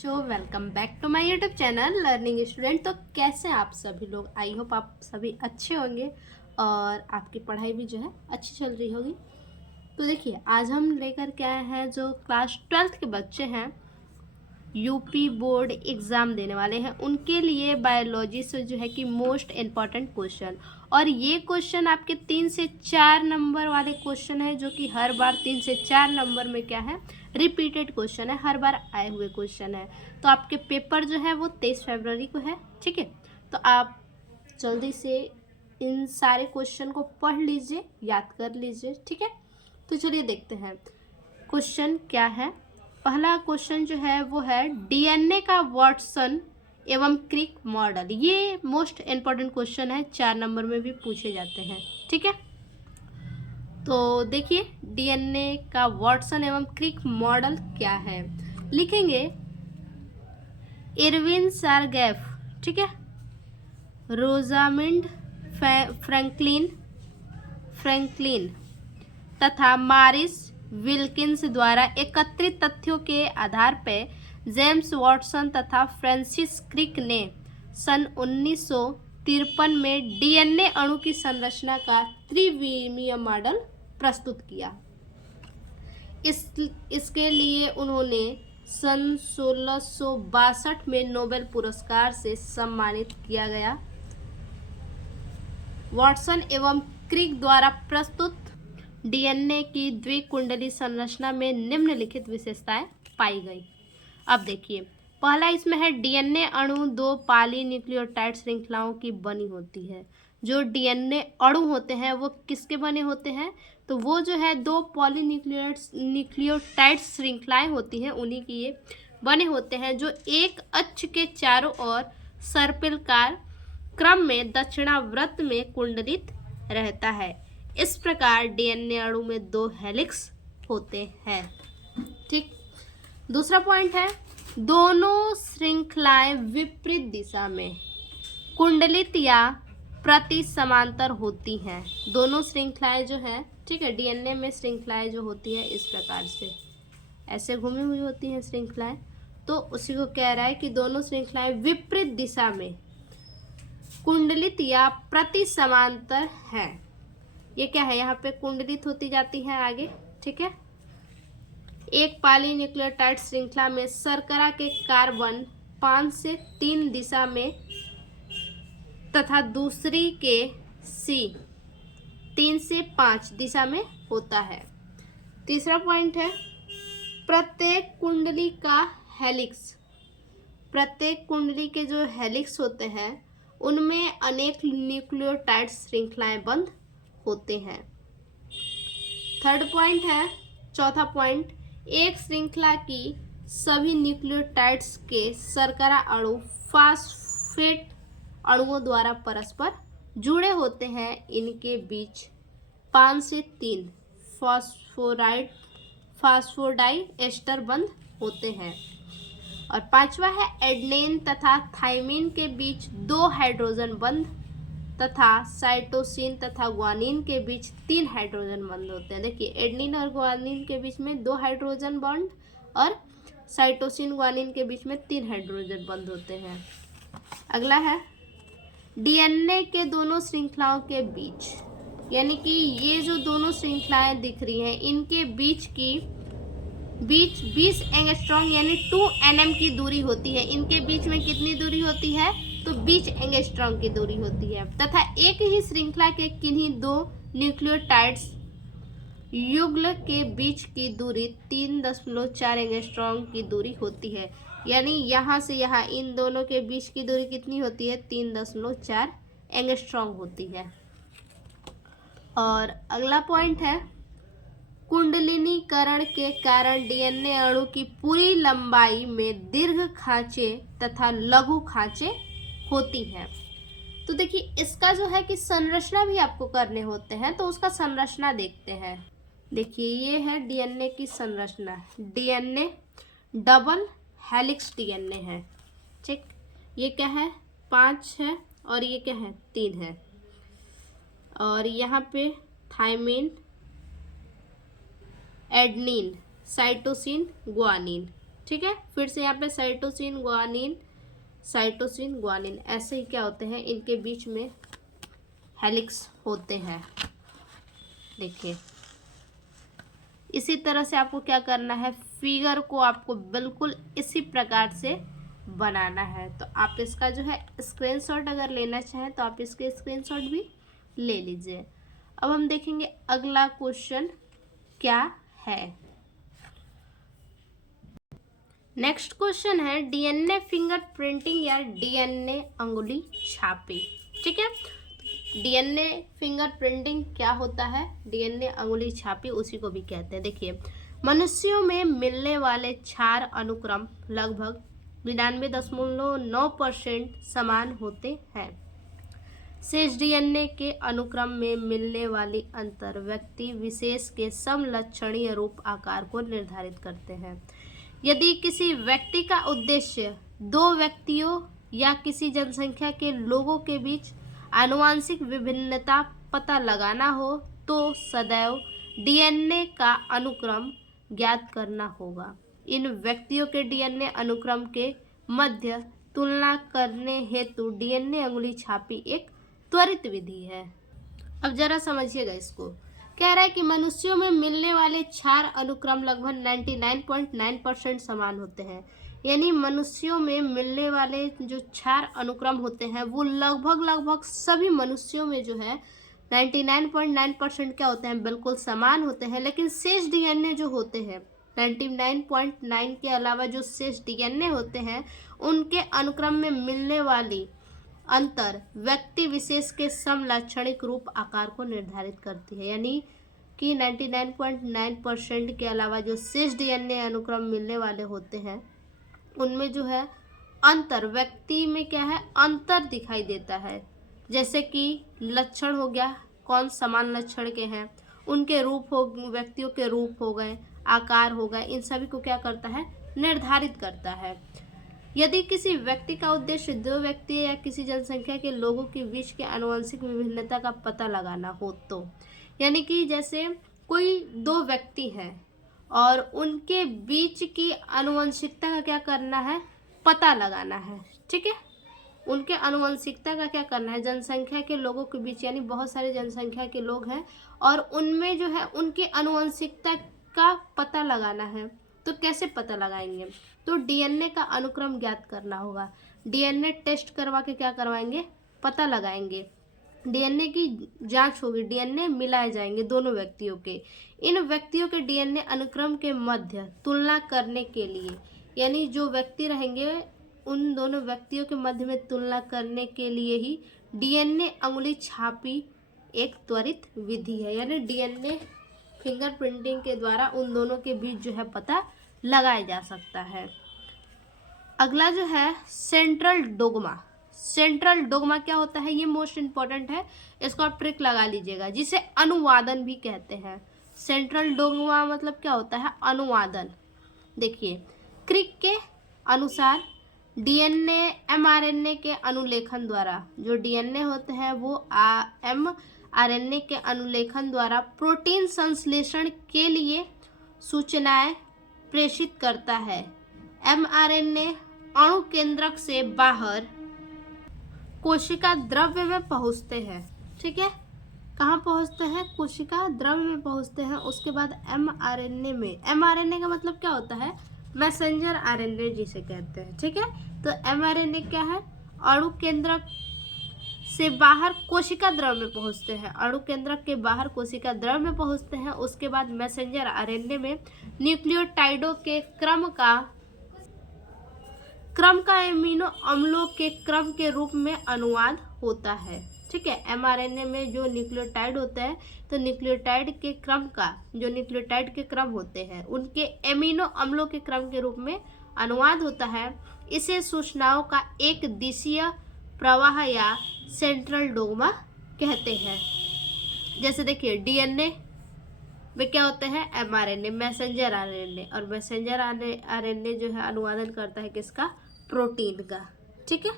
बच्चों, welcome back to my YouTube channel learning student. तो कैसे हैं आप सभी लोग? आई होप आप सभी अच्छे होंगे और आपकी पढ़ाई भी जो है अच्छी चल रही होगी। तो देखिए, आज हम लेकर के आए हैं जो क्लास 12th के बच्चे हैं, यूपी बोर्ड एग्ज़ाम देने वाले हैं, उनके लिए बायोलॉजी से जो है कि मोस्ट इम्पॉर्टेंट क्वेश्चन। और ये क्वेश्चन आपके 3 से 4 नंबर वाले क्वेश्चन है, जो कि हर बार 3 से 4 नंबर में क्या है, रिपीटेड क्वेश्चन है, हर बार आए हुए क्वेश्चन है। तो आपके पेपर जो है वो 23 फरवरी को है, ठीक है। तो आप जल्दी से इन सारे क्वेश्चन को पढ़ लीजिए, याद कर लीजिए, ठीक है। तो चलिए देखते हैं क्वेश्चन क्या है। पहला क्वेश्चन जो है वो है डीएनए का वाटसन एवं क्रिक मॉडल। ये मोस्ट इम्पॉर्टेंट क्वेश्चन है, 4 नंबर में भी पूछे जाते हैं, ठीक है। तो देखिए, डीएनए का वाटसन एवं क्रिक मॉडल क्या है। लिखेंगे इरविन सारगैफ, ठीक है, रोजामिंड फ्रैंकलिन तथा मारिस विल्किंस द्वारा एकत्रित तथ्यों के आधार पर जेम्स वाटसन तथा फ्रांसिस क्रिक ने सन 1953 में डीएनए अणु की संरचना का त्रिविमीय मॉडल प्रस्तुत किया। इसके लिए उन्होंने सन 1662 में नोबेल पुरस्कार से सम्मानित किया गया। वाटसन एवं क्रिक द्वारा प्रस्तुत डीएनए की द्विकुंडली संरचना में निम्नलिखित विशेषताएं पाई गई। अब देखिए, पहला इसमें है डीएनए अणु 2 पॉलीन्यूक्लियोटाइड श्रृंखलाओं की बनी होती है। जो डीएनए अणु होते हैं वो किसके बने होते हैं? तो वो जो है 2 पॉलीन्यूक्लियोटाइड श्रृंखलाएं होती हैं, उन्हीं की ये बने होते हैं, जो एक अक्ष के चारों ओर सर्पिलकार क्रम में दक्षिणावर्त में कुंडलित रहता है। इस प्रकार डीएनए अणु में 2 हेलिक्स होते हैं, ठीक। दूसरा पॉइंट है दोनों श्रृंखलाएं विपरीत दिशा में कुंडलित या प्रति समांतर होती हैं। दोनों श्रृंखलाएं जो है, ठीक है, डीएनए में श्रृंखलाएं जो होती है इस प्रकार से ऐसे घूमी हुई होती हैं श्रृंखलाएं। तो उसी को कह रहा है कि दोनों श्रृंखलाएं विपरीत दिशा में कुंडलित या प्रति समांतर है। ये क्या है, यहाँ पे कुंडलित होती जाती है आगे, ठीक है। एक पॉलीन्यूक्लियोटाइड श्रृंखला में शर्करा के कार्बन 5 से 3 दिशा में तथा दूसरी के सी 3 से 5 दिशा में होता है। तीसरा पॉइंट है प्रत्येक कुंडली का हेलिक्स। प्रत्येक कुंडली के जो हेलिक्स होते हैं उनमें अनेक न्यूक्लियोटाइड श्रृंखलाएं बंद होते हैं। थर्ड पॉइंट है, चौथा पॉइंट, एक श्रृंखला की सभी न्यूक्लियोटाइड्स के शर्करा अणु फास्फेट अणुओं द्वारा परस्पर जुड़े होते हैं। इनके बीच 5 से 3 फास्फोडाइएस्टर बंद होते हैं। और पांचवा है एडेनिन तथा थाइमिन के बीच 2 हाइड्रोजन बंद तथा साइटोसिन तथा ग्वानिन के बीच 3 हाइड्रोजन बंद होते हैं। देखिए, एडेनिन और ग्वानिन के बीच में 2 हाइड्रोजन बॉन्ड और साइटोसिन ग्वानिन के बीच में 3 हाइड्रोजन बंद होते हैं। अगला है डीएनए के दोनों श्रृंखलाओं के बीच, यानी कि ये जो दोनों श्रृंखलाएं दिख रही हैं इनके बीच 20 एंगस्ट्रॉम यानी 2 nm की दूरी होती है। इनके बीच में कितनी दूरी होती है? तो 20 एंगस्ट्रॉम की दूरी होती है। तथा एक ही श्रृंखला के किन्हीं 2 न्यूक्लियोटाइड्स युग्ल के बीच की दूरी 3.4 एंगस्ट्रॉम की दूरी होती है। यानी यहाँ से यहाँ इन दोनों के बीच की दूरी कितनी होती है? 3.4 एंगस्ट्रॉम होती है। और अगला पॉइंट है कुंडलिनीकरण के कारण डीएनए अणु की पूरी लंबाई में दीर्घ खांचे तथा लघु खांचे होती हैं। तो देखिए, इसका जो है कि संरचना भी आपको करने होते हैं, तो उसका संरचना देखते हैं। देखिए, ये है डीएनए की संरचना। डीएनए डबल हेलिक्स डीएनए है, ठीक। ये क्या है? 5 है और ये क्या है? 3 है। और यहाँ पे थाइमिन, एडेनिन, साइटोसिन, ग्वानिन, ठीक है। फिर से यहाँ पे साइटोसिन ग्वानिन ऐसे ही क्या होते हैं, इनके बीच में हेलिक्स होते हैं। देखिए इसी तरह से आपको क्या करना है, फिगर को आपको बिल्कुल इसी प्रकार से बनाना है। तो आप इसका जो है स्क्रीनशॉट अगर लेना चाहें तो आप इसके स्क्रीनशॉट भी ले लीजिए। अब हम देखेंगे अगला क्वेश्चन क्या है। नेक्स्ट क्वेश्चन है डीएनए फिंगर प्रिंटिंग या डीएनए अंगुली छापी। ठीक है, डीएनए फिंगर प्रिंटिंग क्या होता है, डीएनए अंगुली छापी उसी को भी कहते हैं। देखिए मनुष्यों में मिलने वाले क्षार अनुक्रम लगभग 99.9% समान होते हैं। शेष डीएनए के अनुक्रम में मिलने वाली अंतर व्यक्ति विशेष के समलक्षणीय रूप आकार को निर्धारित करते हैं। यदि किसी व्यक्ति का उद्देश्य दो व्यक्तियों या किसी जनसंख्या के लोगों के बीच आनुवंशिक विभिन्नता पता लगाना हो तो सदैव डीएनए का अनुक्रम ज्ञात करना होगा। इन व्यक्तियों के डीएनए अनुक्रम के मध्य तुलना करने हेतु डीएनए अंगुली छापी एक त्वरित विधि है। अब जरा समझिएगा इसको, कह रहा है कि मनुष्यों में मिलने वाले क्षार अनुक्रम लगभग 99.9% समान होते हैं। यानी मनुष्यों में मिलने वाले जो क्षार अनुक्रम होते हैं वो लगभग सभी मनुष्यों में जो है 99.9% क्या होते हैं, बिल्कुल समान होते हैं। लेकिन शेष डीएनए जो होते हैं 99.9 के अलावा जो शेष डीएनए होते हैं उनके अनुक्रम में मिलने वाली अंतर व्यक्ति विशेष के समलक्षणिक रूप आकार को निर्धारित करती है। यानी कि 99.9% के अलावा जो शेष डीएनए अनुक्रम मिलने वाले होते हैं उनमें जो है अंतर व्यक्ति में क्या है, अंतर दिखाई देता है। जैसे कि लक्षण हो गया, कौन समान लक्षण के हैं, उनके रूप हो, व्यक्तियों के रूप हो गए, आकार हो गए, इन सभी को क्या करता है, निर्धारित करता है। यदि किसी व्यक्ति का उद्देश्य दो व्यक्ति या किसी जनसंख्या के लोगों के बीच के आनुवंशिक विभिन्नता का पता लगाना हो तो, यानी कि जैसे कोई दो व्यक्ति हैं और उनके बीच की आनुवंशिकता का क्या करना है, पता लगाना है। ठीक है, उनके आनुवंशिकता का क्या करना है, जनसंख्या के लोगों के बीच, यानी बहुत सारे जनसंख्या के लोग हैं और उनमें जो है उनकी आनुवंशिकता का पता लगाना है। तो कैसे पता लगाएंगे, तो डीएनए का अनुक्रम ज्ञात करना होगा। डीएनए टेस्ट करवा के क्या करवाएंगे, पता लगाएंगे। डीएनए की जांच होगी, डीएनए मिलाए जाएंगे दोनों व्यक्तियों के। इन व्यक्तियों के डीएनए अनुक्रम के मध्य तुलना करने के लिए, यानी जो व्यक्ति रहेंगे उन दोनों व्यक्तियों के मध्य में तुलना करने के लिए ही डीएनए अंगुली छापी एक त्वरित विधि है। यानी डीएनए फिंगर प्रिंटिंग के द्वारा उन दोनों के बीच जो है पता लगाया जा सकता है। अगला जो है सेंट्रल डोग्मा। सेंट्रल डोग्मा क्या होता है, ये मोस्ट इंपॉर्टेंट है, इसको आप ट्रिक लगा लीजिएगा, जिसे अनुवादन भी कहते हैं। सेंट्रल डोग्मा मतलब क्या होता है, अनुवादन। देखिए क्रिक के अनुसार डीएनए एमआरएनए के अनुलेखन द्वारा, जो डीएनए होते हैं वो एमआरएनए के अनुलेखन द्वारा प्रोटीन संश्लेषण के लिए सूचनाएं प्रेषित करता है। एमआरएनए अणु केंद्रक से बाहर कोशिका द्रव्य में पहुंचते हैं। ठीक है, कहाँ पहुंचते हैं, कोशिका द्रव्य में पहुंचते हैं। उसके बाद एमआरएनए में, एमआरएनए का मतलब क्या होता है, मैसेंजर आरएनए जिसे कहते हैं। ठीक है, तो एमआरएनए क्या है, अणु केंद्रक से बाहर कोशिका द्रव्य में पहुंचते हैं, अणु केंद्रक के बाहर कोशिका द्रव्य में पहुंचते हैं। उसके बाद मैसेंजर आरएनए में न्यूक्लियोटाइडों के क्रम का एमिनो अम्लों के क्रम के रूप में अनुवाद होता है। ठीक है, एमआरएनए में जो न्यूक्लियोटाइड होते हैं तो न्यूक्लियोटाइड के क्रम का, जो न्यूक्लियोटाइड के क्रम होते हैं उनके एमिनो अम्लों के क्रम के रूप में अनुवाद होता है। इसे सूचनाओं का एक दिशीय प्रवाह या सेंट्रल डोग्मा कहते हैं। जैसे देखिए डीएनए में क्या होते हैं, एमआरएनए, मैसेंजर आरएनए, और मैसेंजर आरएनए जो है अनुवादन करता है किसका, प्रोटीन का। ठीक है,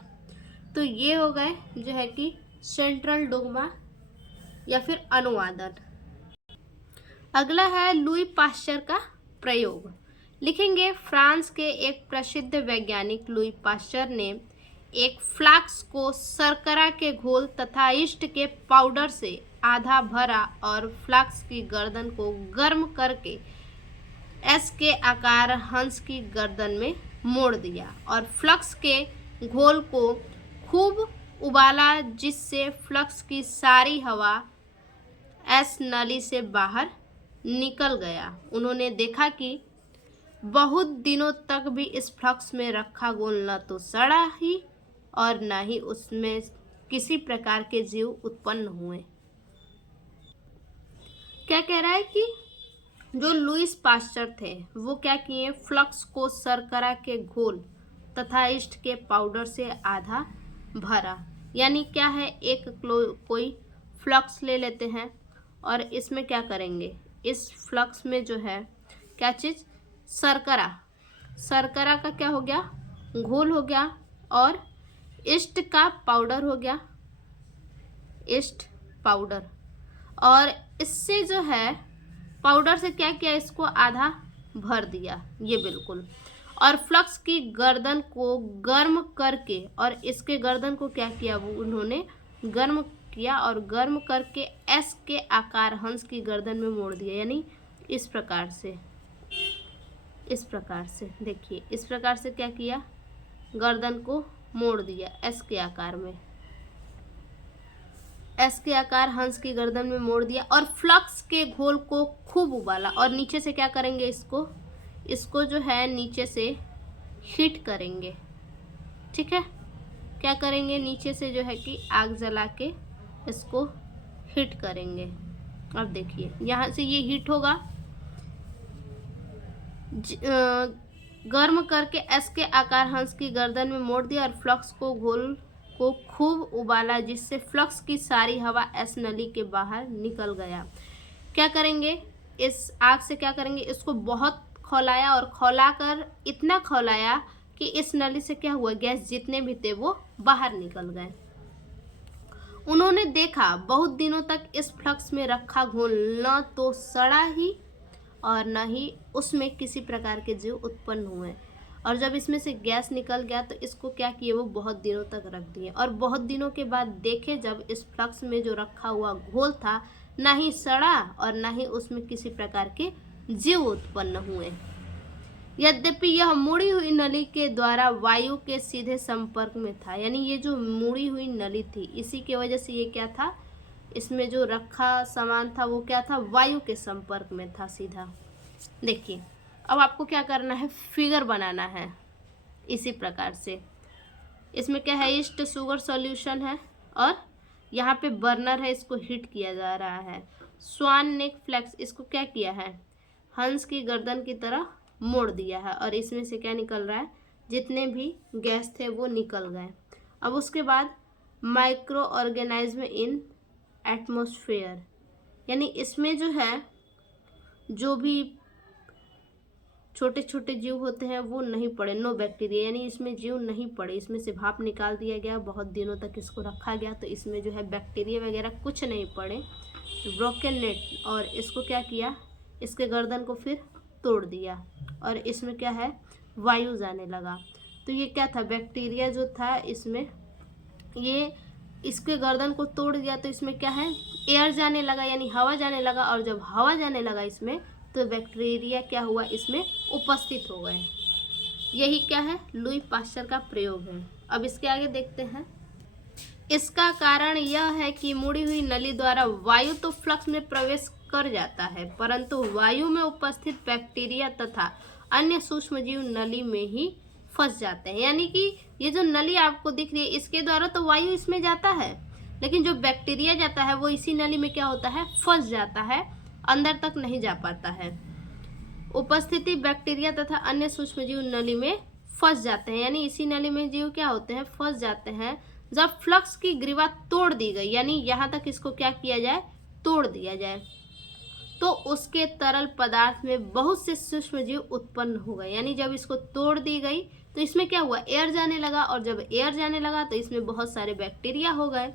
तो ये हो गए जो है कि सेंट्रल डोग्मा या फिर अनुवादन। अगला है लुई पाश्चर का प्रयोग। लिखेंगे फ्रांस के एक प्रसिद्ध वैज्ञानिक लुई पाश्चर ने एक फ्लास्क को शर्करा के घोल तथा यीस्ट के पाउडर से आधा भरा और फ्लास्क की गर्दन को गर्म करके एस के आकार हंस की गर्दन में मोड़ दिया और फ्लक्स के घोल को खूब उबाला, जिससे फ्लक्स की सारी हवा एस नली से बाहर निकल गया। उन्होंने देखा कि बहुत दिनों तक भी इस फ्लक्स में रखा घोल न तो सड़ा ही और न ही उसमें किसी प्रकार के जीव उत्पन्न हुए। क्या कह रहा है कि जो लुईस पाश्चर थे वो क्या किए, फ्लक्स को शर्करा के घोल तथा यीस्ट के पाउडर से आधा भरा, यानी क्या है, एक कोई फ्लक्स ले लेते हैं और इसमें क्या करेंगे, इस फ्लक्स में जो है क्या चीज़, शर्करा का क्या हो गया, घोल हो गया और यीस्ट का पाउडर हो गया, यीस्ट पाउडर, और इससे जो है पाउडर से क्या किया, इसको आधा भर दिया, ये बिल्कुल, और फ्लक्स की गर्दन को गर्म करके, और इसके गर्दन को क्या किया, वो उन्होंने गर्म किया और गर्म करके एस के आकार हंस की गर्दन में मोड़ दिया, यानी इस प्रकार से, इस प्रकार से देखिए, इस प्रकार से क्या किया, गर्दन को मोड़ दिया एस के आकार में, एस के आकार हंस की गर्दन में मोड़ दिया और फ्लक्स के घोल को खूब उबाला, और नीचे से क्या करेंगे, इसको जो है नीचे से हीट करेंगे, ठीक है, क्या करेंगे, नीचे से जो है कि आग जला के इसको हीट करेंगे। अब देखिए यहाँ से ये हीट होगा, गर्म करके एस के आकार हंस की गर्दन में मोड़ दिया और फ्लक्स को घोल को खूब उबाला, जिससे फ्लक्स की सारी हवा एस नली के बाहर निकल गया। क्या करेंगे, इस आग से क्या करेंगे, इसको बहुत खौलाया और खौलाकर इतना खौलाया कि इस नली से क्या हुआ, गैस जितने भी थे वो बाहर निकल गए। उन्होंने देखा बहुत दिनों तक इस फ्लक्स में रखा घोल न तो सड़ा ही और न ही उसमें किसी प्रकार के जीव उत्पन्न हुए, और जब इसमें से गैस निकल गया तो इसको क्या किए, वो बहुत दिनों तक रख दिए, और बहुत दिनों के बाद देखे जब इस फ्लक्स में जो रखा हुआ घोल था ना ही सड़ा और ना ही उसमें किसी प्रकार के जीव उत्पन्न हुए। यद्यपि यह मुड़ी हुई नली के द्वारा वायु के सीधे संपर्क में था, यानी ये जो मुड़ी हुई नली थी इसी की वजह से ये क्या था, इसमें जो रखा सामान था वो क्या था, वायु के संपर्क में था सीधा। देखिए अब आपको क्या करना है, फिगर बनाना है इसी प्रकार से। इसमें क्या है, ईस्ट शुगर सॉल्यूशन है और यहाँ पे बर्नर है, इसको हीट किया जा रहा है। स्वान नेक फ्लैक्स, इसको क्या किया है, हंस की गर्दन की तरह मोड़ दिया है और इसमें से क्या निकल रहा है, जितने भी गैस थे वो निकल गए। अब उसके बाद माइक्रो ऑर्गेनाइज्म इन एटमॉस्फेयर, यानी इसमें जो है जो भी छोटे छोटे जीव होते हैं वो नहीं पड़े, नो बैक्टीरिया, यानी इसमें जीव नहीं पड़े, इसमें से भाप निकाल दिया गया, बहुत दिनों तक इसको रखा गया तो इसमें जो है बैक्टीरिया वगैरह कुछ नहीं पड़े। ब्रोकन नेट, और इसको क्या किया, इसके गर्दन को फिर तोड़ दिया और इसमें क्या है, वायु जाने लगा। तो ये क्या था, बैक्टीरिया जो था इसमें, ये इसके गर्दन को तोड़ दिया तो इसमें क्या है, एयर जाने लगा, यानी हवा जाने लगा, और जब हवा जाने लगा इसमें तो बैक्टीरिया क्या हुआ, इसमें उपस्थित हो गए। यही क्या है, लुई पाश्चर का प्रयोग है। अब इसके आगे देखते हैं। इसका कारण यह है कि मुड़ी हुई नली द्वारा वायु तो फ्लक्स में प्रवेश कर जाता है, परंतु वायु में उपस्थित बैक्टीरिया तथा अन्य सूक्ष्मजीव नली में ही फंस जाते हैं। यानी कि ये जो नली आपको दिख रही है इसके द्वारा तो वायु इसमें जाता है, लेकिन जो बैक्टीरिया जाता है वो इसी नली में क्या होता है, फंस जाता है, अंदर तक नहीं जा पाता है। उपस्थिति बैक्टीरिया तथा अन्य सूक्ष्मजीव नली में फंस जाते हैं, यानी इसी नली में जीव क्या होते हैं, फंस जाते हैं। जब फ्लक्स की ग्रीवा तोड़ दी गई, यानी यहाँ तक इसको क्या किया जाए, तोड़ दिया जाए, तो उसके तरल पदार्थ में बहुत से सूक्ष्मजीव उत्पन्न हो गए। यानी जब इसको तोड़ दी गई तो इसमें क्या हुआ, एयर जाने लगा, और जब एयर जाने लगा तो इसमें बहुत सारे बैक्टीरिया हो गए,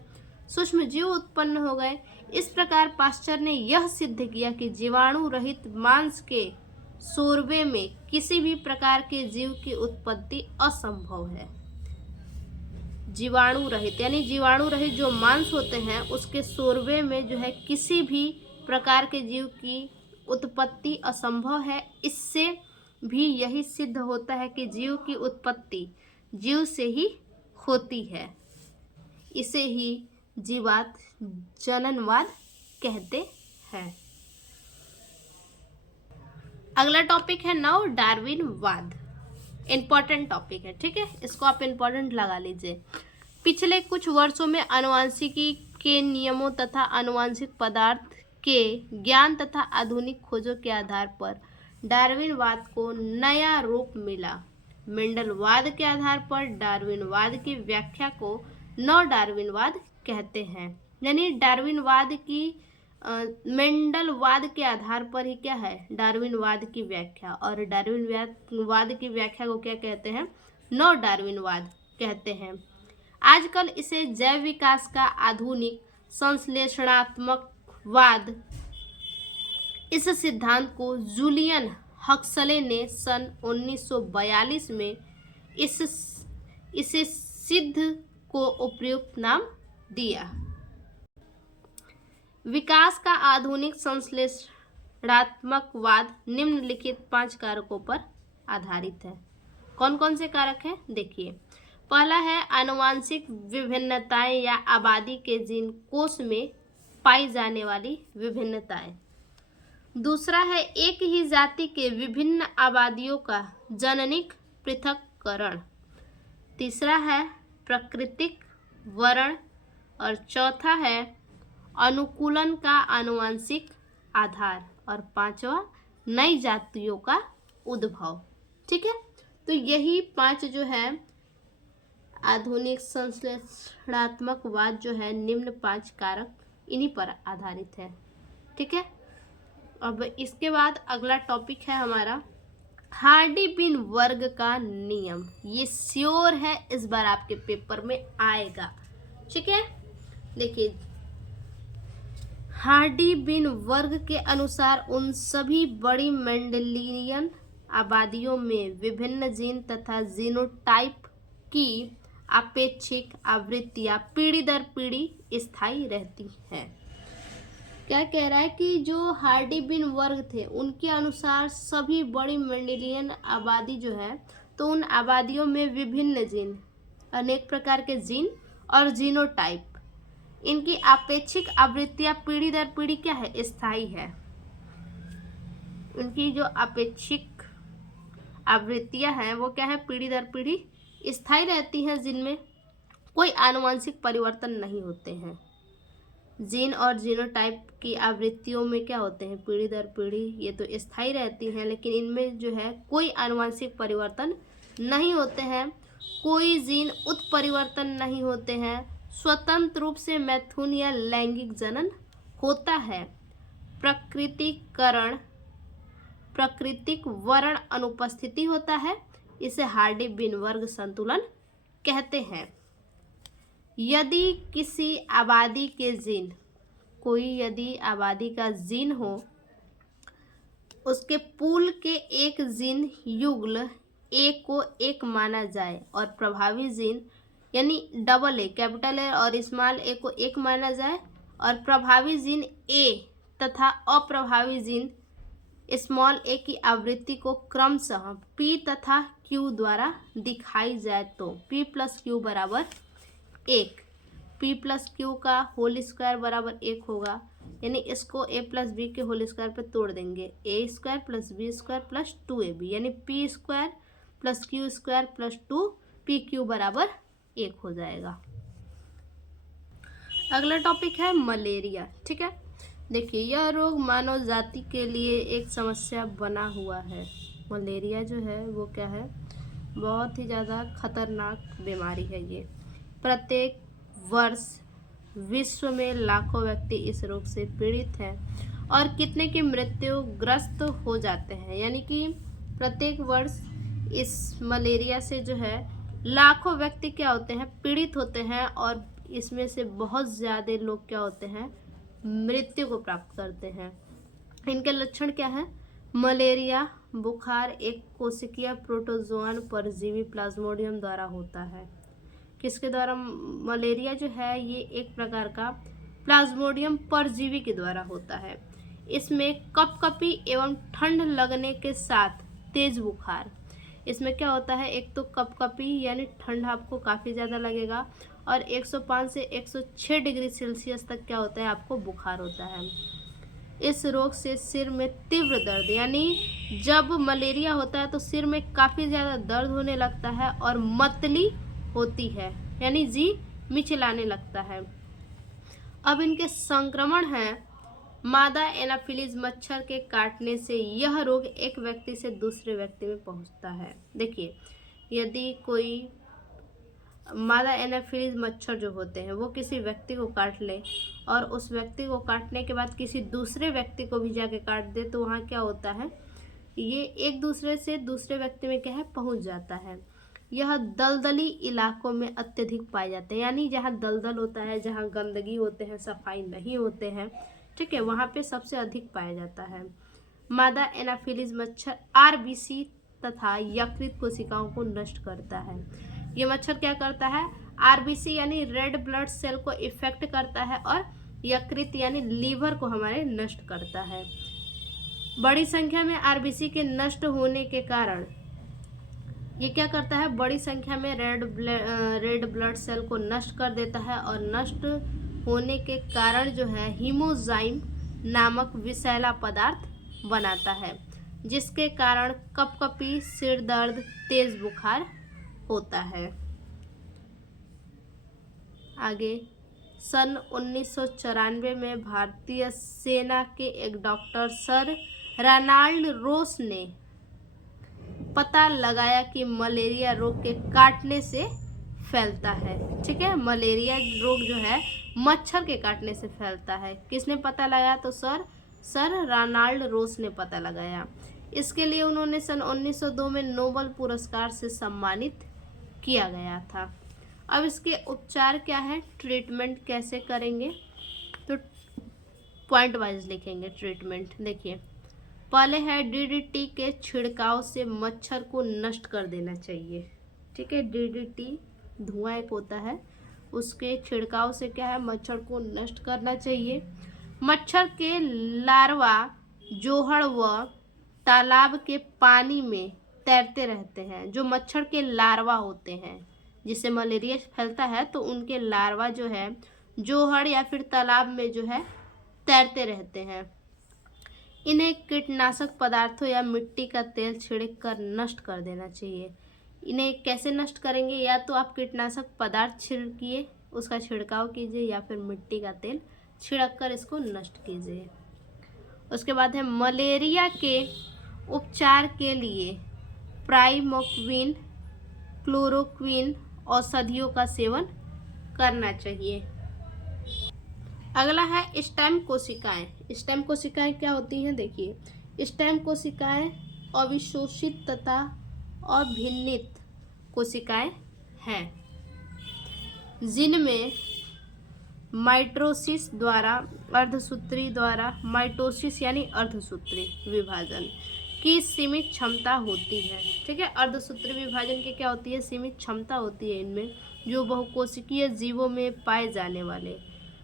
सूक्ष्मजीव उत्पन्न हो गए। इस प्रकार पाश्चर ने यह सिद्ध किया कि जीवाणु रहित मांस के शोरबे में किसी भी प्रकार के जीव की उत्पत्ति असंभव है। जीवाणु रहित, यानी जीवाणु रहित जो मांस होते हैं उसके शोरबे में जो है किसी भी प्रकार के जीव की उत्पत्ति असंभव है। इससे भी यही सिद्ध होता है कि जीव की उत्पत्ति जीव से ही होती है। इसे ही जीवात जननवाद कहते हैं। अगला टॉपिक है नाउ डार्विनवाद। इंपॉर्टेंट टॉपिक है, ठीक है, इसको आप इंपॉर्टेंट लगा लीजिए। पिछले कुछ वर्षों में आनुवंशिकी के नियमों तथा आनुवंशिक पदार्थ के ज्ञान तथा आधुनिक खोजों के आधार पर डार्विनवाद को नया रूप मिला। मेंडलवाद के आधार पर डार्विनवाद की व्याख्या को नव डार्विनवाद कहते हैं। यानी डार्विनवाद की मेंडलवाद के आधार पर ही क्या है, डार्विनवाद की व्याख्या, और डार्विनवाद की व्याख्या को क्या कहते हैं, नव डार्विनवाद कहते हैं। आजकल इसे जैव विकास का आधुनिक संश्लेषणात्मकवाद, इस सिद्धांत को जूलियन हक्सले ने सन 1942 में इसे सिद्ध को उपयुक्त नाम दिया। विकास का आधुनिक संश्लेषणात्मकवाद निम्नलिखित 5 कारकों पर आधारित है। कौन कौन से कारक हैं, देखिए। पहला है आनुवांशिक विभिन्नताएं या आबादी के जीन कोष में पाई जाने वाली विभिन्नताएं। दूसरा है एक ही जाति के विभिन्न आबादियों का जननिक पृथक्करण। तीसरा है प्राकृतिक वर्ण, और चौथा है अनुकूलन का आनुवंशिक आधार, और पांचवा नई जातियों का उद्भव। ठीक है, तो यही 5 जो है आधुनिक संश्लेषणात्मकवाद जो है, निम्न 5 कारक इन्हीं पर आधारित है। ठीक है, अब इसके बाद अगला टॉपिक है हमारा हार्डी-बिन वर्ग का नियम। ये श्योर है इस बार आपके पेपर में आएगा। ठीक है, देखिए हार्डी-बिन वर्ग के अनुसार उन सभी बड़ी मेंडेलियन आबादियों में विभिन्न जीन तथा जीनोटाइप की आपेक्षिक आवृत्तियां पीढ़ी दर पीढ़ी स्थायी रहती हैं। क्या कह रहा है कि जो हार्डी-बिन वर्ग थे उनके अनुसार सभी बड़ी मेंडेलियन आबादी जो है, तो उन आबादियों में विभिन्न जीन, अनेक प्रकार के जीन और जीनोटाइप, इनकी आपेक्षिक आवृत्तियां पीढ़ी दर पीढ़ी क्या है, स्थायी है। उनकी जो आपेक्षिक आवृत्तियां हैं वो क्या है, पीढ़ी दर पीढ़ी स्थायी रहती हैं, जिनमें कोई आनुवंशिक परिवर्तन नहीं होते हैं। जीन और जीनोटाइप की आवृत्तियों में क्या होते हैं, पीढ़ी दर पीढ़ी ये तो स्थायी रहती हैं, लेकिन इनमें जो है कोई आनुवंशिक परिवर्तन नहीं होते हैं, कोई जीन उत्परिवर्तन नहीं होते हैं, स्वतंत्र रूप से मैथुन या लैंगिक जनन होता है। प्राकृतिक वर्ण अनुपस्थिति होता है, इसे हार्डी-बिन वर्ग संतुलन कहते हैं। यदि किसी आबादी के जीन, यदि आबादी का जीन हो, उसके पूल के एक जीन युग्ल ए को 1 माना जाए और प्रभावी जीन यानी डबल ए, कैपिटल ए और स्मॉल ए को 1 माना जाए, और प्रभावी जीन ए तथा अप्रभावी जीन स्मॉल ए की आवृत्ति को क्रमशः P तथा Q द्वारा दिखाई जाए, तो P + Q बराबर 1, P + Q का होल स्क्वायर बराबर 1 होगा। यानी इसको a + b के होल स्क्वायर पे तोड़ देंगे, a² + b² + 2ab, यानी P² + Q² + 2pq बराबर 1 हो जाएगा। अगला टॉपिक है मलेरिया। ठीक है, देखिए यह रोग मानव जाति के लिए एक समस्या बना हुआ है। मलेरिया जो है वो क्या है, बहुत ही ज़्यादा खतरनाक बीमारी है ये। प्रत्येक वर्ष विश्व में लाखों व्यक्ति इस रोग से पीड़ित हैं और कितने की मृत्यु ग्रस्त हो जाते हैं। यानी कि प्रत्येक वर्ष इस मलेरिया से जो है लाखों व्यक्ति क्या होते हैं, पीड़ित होते हैं, और इसमें से बहुत ज़्यादा लोग क्या होते हैं, मृत्यु को प्राप्त करते हैं। इनके लक्षण क्या है, मलेरिया बुखार एक कोशिकीय प्रोटोजोआन परजीवी प्लाज्मोडियम द्वारा होता है। किसके द्वारा? मलेरिया जो है ये एक प्रकार का प्लाज्मोडियम परजीवी के द्वारा होता है। इसमें कपकपी एवं ठंड लगने के साथ तेज बुखार। इसमें क्या होता है, एक तो कपकपी यानी ठंड आपको काफ़ी ज़्यादा लगेगा, और 105 से 106 डिग्री सेल्सियस तक क्या होता है, आपको बुखार होता है। इस रोग से सिर में तीव्र दर्द, यानी जब मलेरिया होता है तो सिर में काफ़ी ज़्यादा दर्द होने लगता है और मतली होती है, यानी जी मिचलाने लगता है। अब इनके संक्रमण हैं मादा एनाफिलीज मच्छर के काटने से। यह रोग एक व्यक्ति से दूसरे व्यक्ति में पहुंचता है। देखिए, यदि कोई मादा एनाफिलीज मच्छर जो होते हैं वो किसी व्यक्ति को काट ले और उस व्यक्ति को काटने के बाद किसी दूसरे व्यक्ति को भी जाके काट दे, तो वहाँ क्या होता है, ये एक दूसरे से दूसरे व्यक्ति में क्या है, पहुँच जाता है। यह दलदली इलाकों में अत्यधिक पाए जाते हैं, यानी जहाँ दलदल होता है, जहाँ गंदगी होते हैं, सफाई नहीं होते हैं, ठीक है, वहाँ पे सबसे अधिक पाया जाता है। मादा एनाफिलीज मच्छर आरबीसी तथा यकृत कोशिकाओं को नष्ट करता है। ये मच्छर क्या करता है, आरबीसी यानी रेड ब्लड सेल को इफेक्ट करता है और यकृत यानी लीवर को हमारे नष्ट करता है। बड़ी संख्या में आरबीसी के नष्ट होने के कारण ये क्या करता है, बड़ी संख्या में रेड ब्लड सेल को नष्ट कर देता है और नष्ट होने के कारण जो है हीमोजाइम नामक विषैला पदार्थ बनाता है, जिसके कारण कपकपी, सिर दर्द, तेज बुखार होता है। आगे सन 1994 में भारतीय सेना के एक डॉक्टर सर रोनाल्ड रोस ने पता लगाया कि मलेरिया रोग के काटने से फैलता है। ठीक है, मलेरिया रोग जो है मच्छर के काटने से फैलता है। किसने पता लगाया? तो सर रोनाल्ड रोस ने पता लगाया। इसके लिए उन्होंने सन 1902 में नोबेल पुरस्कार से सम्मानित किया गया था। अब इसके उपचार क्या है, ट्रीटमेंट कैसे करेंगे, तो पॉइंट वाइज लिखेंगे ट्रीटमेंट। देखिए, पहले है डीडीटी के छिड़काव से मच्छर को नष्ट कर देना चाहिए। ठीक है, डीडीटी धुआं एक होता है, उसके छिड़काव से क्या है, मच्छर को नष्ट करना चाहिए। मच्छर के लार्वा जोहड़ व तालाब के पानी में तैरते रहते हैं। जो मच्छर के लार्वा होते हैं जिससे मलेरिया फैलता है, तो उनके लार्वा जो है जोहड़ या फिर तालाब में जो है तैरते रहते हैं। इन्हें कीटनाशक पदार्थों या मिट्टी का तेल छिड़क कर नष्ट कर देना चाहिए। इन्हें कैसे नष्ट करेंगे, या तो आप कीटनाशक पदार्थ छिड़किए, उसका छिड़काव कीजिए, या फिर मिट्टी का तेल छिड़क कर इसको नष्ट कीजिए। उसके बाद है मलेरिया के उपचार के लिए प्राइमोक्विन, क्लोरोक्विन औषधियों का सेवन करना चाहिए। अगला है स्टेम कोशिकाएं। स्टेम कोशिकाएं क्या होती हैं? देखिए, स्टेम कोशिकाएं अविशोषित तथा अभिन्नित कोशिकाएं हैं, जिनमें माइटोसिस द्वारा अर्धसूत्री द्वारा माइटोसिस यानी अर्धसूत्री विभाजन की सीमित क्षमता होती है। ठीक है, अर्धसूत्री विभाजन की क्या होती है, सीमित क्षमता होती है इनमें। जो बहुकोशिकीय जीवों में पाए जाने वाले,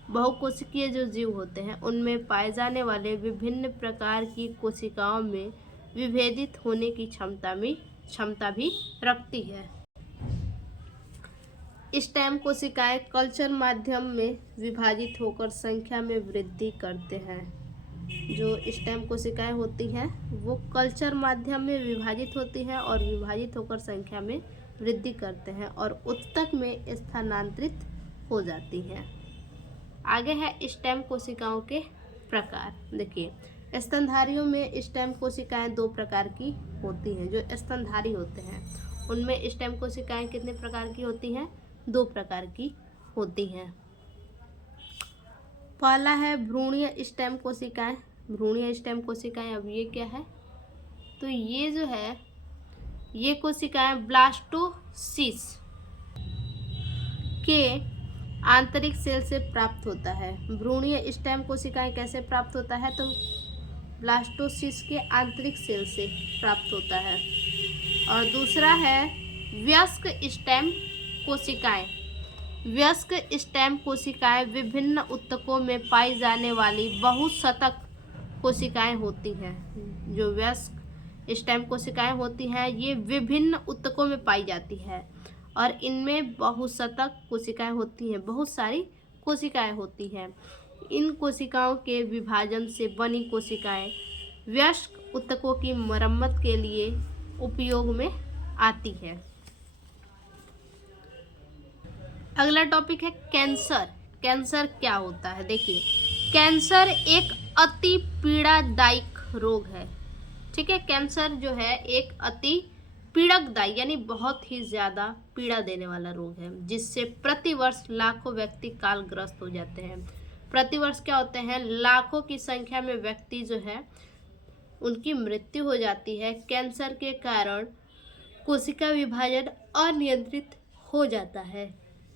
बहुकोशिकीय जो जीव होते हैं उनमें पाए जाने वाले विभिन्न प्रकार की कोशिकाओं में विभेदित होने की क्षमता भी रखती है। स्टेम कोशिकाएं कल्चर माध्यम में विभाजित होकर संख्या में वृद्धि करते हैं। जो स्टेम कोशिकाएं होती हैं वो कल्चर माध्यम में विभाजित होती हैं और विभाजित होकर संख्या में वृद्धि करते हैं और उत्तक में स्थानांतरित हो जाती हैं। आगे है स्टेम कोशिकाओं के प्रकार। देखिए, स्तनधारियों में स्टेम कोशिकाएं दो प्रकार की होती हैं। जो स्तनधारी होते हैं उनमें स्टेम कोशिकाएं कितने प्रकार की होती हैं? दो प्रकार की होती हैं। पहला है भ्रूणीय स्टेम कोशिकाएं। भ्रूणीय स्टेम कोशिकाएं, अब ये क्या है, तो ये जो है ये कोशिकाएं ब्लास्टोसिस के आंतरिक सेल से प्राप्त होता है। भ्रूणीय स्टेम कोशिकाएं कैसे प्राप्त होता है, तो ब्लास्टोसिस्ट के आंतरिक सेल से प्राप्त होता है। और दूसरा है वयस्क स्टेम कोशिकाएं। वयस्क स्टेम कोशिकाएं विभिन्न ऊतकों में पाई जाने वाली बहुशतक कोशिकाएं होती हैं। जो वयस्क स्टेम कोशिकाएं होती हैं ये विभिन्न ऊतकों में पाई जाती है और इनमें बहुशतक कोशिकाएं होती हैं, बहुत सारी कोशिकाएं होती हैं। इन कोशिकाओं के विभाजन से बनी कोशिकाएं वयस्क ऊतकों की मरम्मत के लिए उपयोग में आती है। अगला टॉपिक है कैंसर। कैंसर क्या होता है? देखिए, कैंसर एक अति पीड़ादायक रोग है। ठीक है, कैंसर जो है एक अति पीड़कदायी यानी बहुत ही ज़्यादा पीड़ा देने वाला रोग है, जिससे प्रतिवर्ष लाखों व्यक्ति कालग्रस्त हो जाते हैं। प्रतिवर्ष क्या होते हैं, लाखों की संख्या में व्यक्ति जो है उनकी मृत्यु हो जाती है। कैंसर के कारण कोशिका विभाजन अनियंत्रित हो जाता है।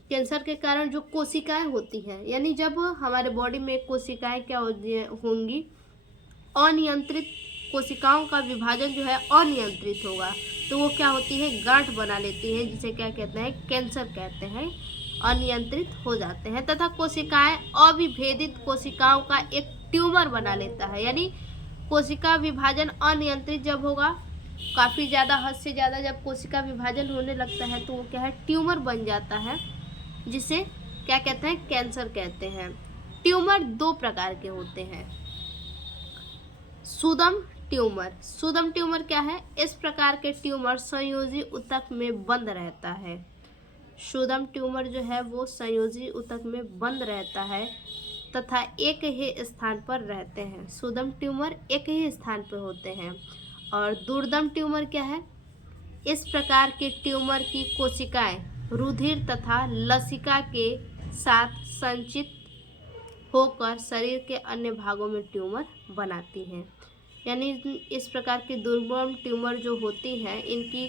कैंसर के कारण जो कोशिकाएं होती हैं, यानी जब हमारे बॉडी में कोशिकाएं क्या होंगी, अनियंत्रित कोशिकाओं का विभाजन जो है अनियंत्रित होगा तो वो क्या होती है, गांठ बना लेती हैं, जिसे क्या कहते हैं, कैंसर कहते हैं। अनियंत्रित हो जाते हैं तथा कोशिकाएं अविभेदित कोशिकाओं का एक ट्यूमर बना लेता है। यानी कोशिका विभाजन अनियंत्रित जब होगा, काफ़ी ज़्यादा, हद से ज़्यादा जब कोशिका विभाजन होने लगता है तो वो क्या है, ट्यूमर बन जाता है, जिसे क्या कहते हैं, कैंसर कहते हैं। ट्यूमर दो प्रकार के होते हैं। सुदम ट्यूमर। सुदम ट्यूमर क्या है, इस प्रकार के ट्यूमर संयोजी ऊतक में बंद रहता है। सुदम ट्यूमर जो है वो संयोजी ऊतक में बंद रहता है तथा एक ही स्थान पर रहते हैं। सुदम ट्यूमर एक ही स्थान पर होते हैं। और दुर्दम ट्यूमर क्या है, इस प्रकार के ट्यूमर की कोशिकाएं रुधिर तथा लसिका के साथ संचित होकर शरीर के अन्य भागों में ट्यूमर बनाती हैं। यानी इस प्रकार की दुर्गम ट्यूमर जो होती हैं, इनकी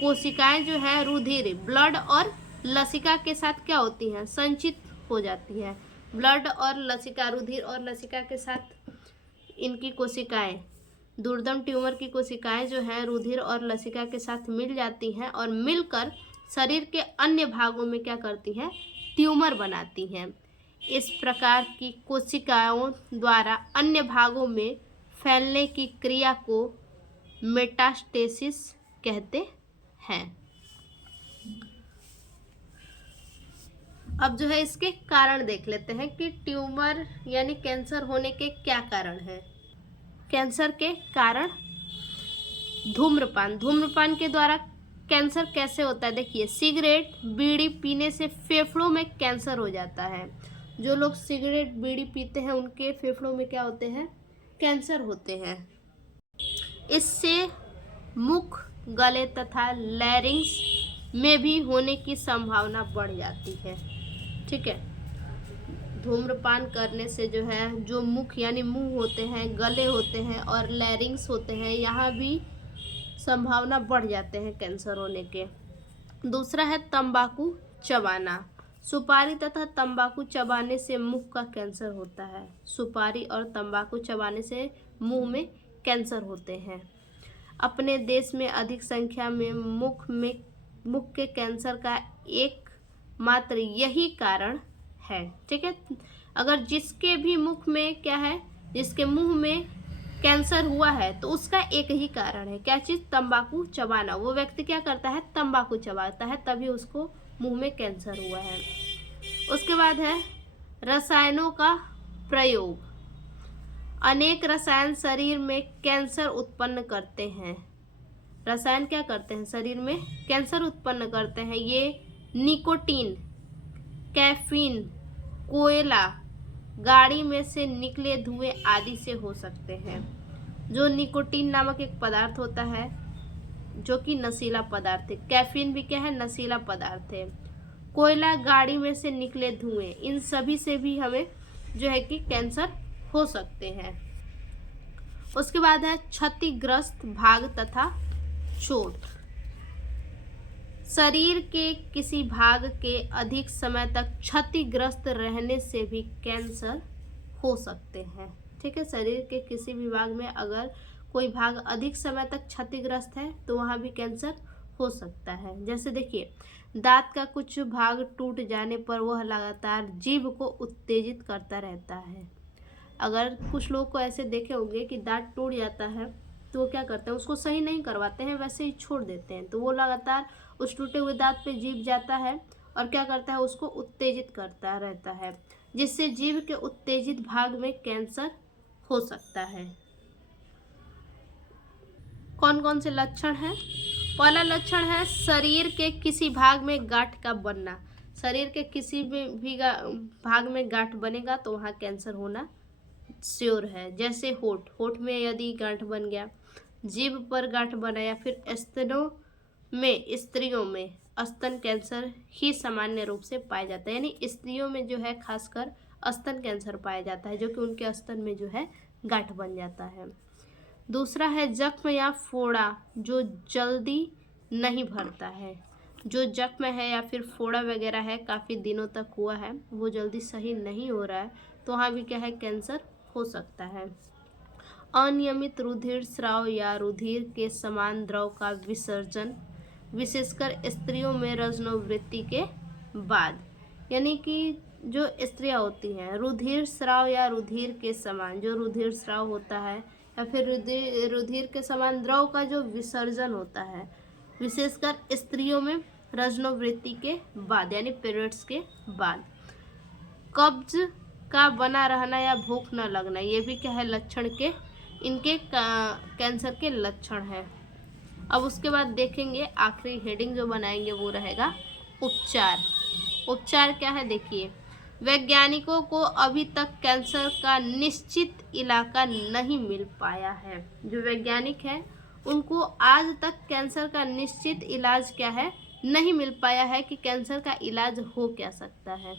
कोशिकाएं जो है रुधिर, ब्लड और लसिका के साथ क्या होती हैं, संचित हो जाती है। ब्लड और लसिका, रुधिर और लसिका के साथ इनकी कोशिकाएं, दुर्दम ट्यूमर की कोशिकाएं जो हैं रुधिर और लसिका के साथ मिल जाती हैं और मिलकर शरीर के अन्य भागों में क्या करती हैं, ट्यूमर बनाती हैं। इस प्रकार की कोशिकाओं द्वारा अन्य भागों में फैलने की क्रिया को मेटास्टेसिस कहते हैं। अब जो है इसके कारण देख लेते हैं कि ट्यूमर यानी कैंसर होने के क्या कारण हैं। कैंसर के कारण धूम्रपान। धूम्रपान के द्वारा कैंसर कैसे होता है, देखिए, सिगरेट बीड़ी पीने से फेफड़ों में कैंसर हो जाता है। जो लोग सिगरेट बीड़ी पीते हैं उनके फेफड़ों में क्या होते हैं, कैंसर होते हैं। इससे मुख, गले तथा लैरिंक्स में भी होने की संभावना बढ़ जाती है। ठीक है, धूम्रपान करने से जो है जो मुख यानी मुंह होते हैं, गले होते हैं और लैरिंक्स होते हैं, यहाँ भी संभावना बढ़ जाते हैं कैंसर होने के। दूसरा है तंबाकू चबाना। सुपारी तथा तंबाकू चबाने से मुख का कैंसर होता है। सुपारी और तंबाकू चबाने से मुंह में कैंसर होते हैं। अपने देश में अधिक संख्या में मुख के कैंसर का एकमात्र यही कारण है। ठीक है, अगर जिसके भी मुख में क्या है, जिसके मुंह में कैंसर हुआ है तो उसका एक ही कारण है, क्या चीज़, तंबाकू चबाना। वो व्यक्ति क्या करता है, तंबाकू चबाता है, तभी उसको मुंह में कैंसर हुआ है। उसके बाद है रसायनों का प्रयोग। अनेक रसायन शरीर में कैंसर उत्पन्न करते हैं। रसायन क्या करते हैं, शरीर में कैंसर उत्पन्न करते हैं। ये निकोटीन, कैफीन, कोयला, गाड़ी में से निकले धुएं आदि से हो सकते हैं। जो निकोटीन नामक एक पदार्थ होता है जो कि नशीला पदार्थ है। कैफीन भी क्या है, नशीला पदार्थ है। कोयला, गाड़ी में से निकले धुएं, इन सभी से भी हमें जो है कि कैंसर हो सकते हैं। उसके बाद है क्षतिग्रस्त भाग तथा चोट। शरीर के किसी भाग के अधिक समय तक क्षतिग्रस्त रहने से भी कैंसर हो सकते हैं। ठीक है। शरीर के किसी भी भाग में अगर कोई भाग अधिक समय तक क्षतिग्रस्त है तो वहाँ भी कैंसर हो सकता है। जैसे देखिए, दांत का कुछ भाग टूट जाने पर वह लगातार जीभ को उत्तेजित करता रहता है। अगर कुछ लोग को ऐसे देखे होंगे कि दांत टूट जाता है तो वो क्या करते हैं, उसको सही नहीं करवाते हैं, वैसे ही छोड़ देते हैं, तो वो लगातार उस टूटे हुए दांत पे जीभ जाता है और क्या करता है, उसको उत्तेजित करता रहता है, जिससे जीभ के उत्तेजित भाग में कैंसर हो सकता है। कौन कौन से लक्षण हैं? पहला लक्षण है शरीर के किसी भाग में गांठ का बनना। शरीर के किसी भी भाग में गांठ बनेगा तो वहाँ कैंसर होना श्योर है। जैसे होठ, होठ में यदि गांठ बन गया, जीभ पर गांठ बना, या फिर स्तनों में, स्त्रियों में स्तन कैंसर ही सामान्य रूप से पाया जाता है। यानी स्त्रियों में जो है खासकर स्तन कैंसर पाया जाता है, जो कि उनके स्तन में जो है गांठ बन जाता है। दूसरा है जख्म या फोड़ा जो जल्दी नहीं भरता है। जो जख्म है या फिर फोड़ा वगैरह है, काफ़ी दिनों तक हुआ है, वो जल्दी सही नहीं हो रहा है, तो वहाँ भी क्या है, कैंसर हो सकता है। अनियमित रुधिर स्राव या रुधिर के समान द्रव का विसर्जन, विशेषकर स्त्रियों में रजनोवृत्ति के बाद। यानी कि जो स्त्रियां होती हैं, रुधिर स्राव या रुधिर के समान जो रुधिर स्राव होता है या फिर रुधिर के समान द्रव का जो विसर्जन होता है, विशेषकर स्त्रियों में रजनोवृत्ति के बाद यानी पीरियड्स के बाद। कब्ज का बना रहना या भूख न लगना, ये भी क्या है, लक्षण के इनके कैंसर के लक्षण है। अब उसके बाद देखेंगे, आखिरी हेडिंग जो बनाएंगे वो रहेगा उपचार। उपचार क्या है, देखिए, वैज्ञानिकों को अभी तक कैंसर का निश्चित इलाका नहीं मिल पाया है। जो वैज्ञानिक हैं उनको आज तक कैंसर का निश्चित इलाज क्या है, नहीं मिल पाया है कि कैंसर का इलाज हो क्या सकता है।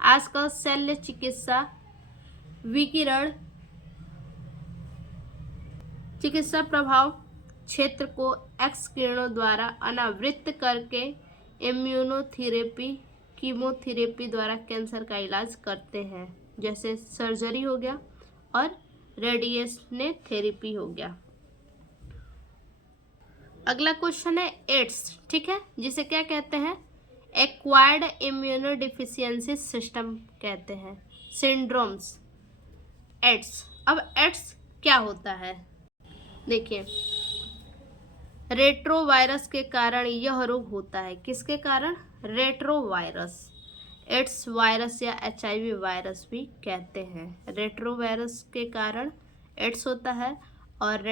आजकल शल्य चिकित्सा, विकिरण चिकित्सा प्रभाव क्षेत्र को एक्स किरणों द्वारा अनावृत करके इम्यूनोथेरेपी, कीमोथेरेपी द्वारा कैंसर का इलाज करते हैं। जैसे सर्जरी हो गया और रेडिएशन थेरेपी हो गया। अगला क्वेश्चन है एड्स, ठीक है, जिसे क्या कहते हैं, एक्वायर्ड इम्यूनोडिफिशियंसी सिस्टम कहते हैं, सिंड्रोम्स, एड्स। अब एड्स क्या होता है, देखिए, रेट्रोवायरस के कारण यह रोग होता है। किसके कारण, रेट्रोवायरस, एड्स वायरस या HIV वायरस भी कहते हैं। रेट्रोवायरस के कारण एड्स होता है और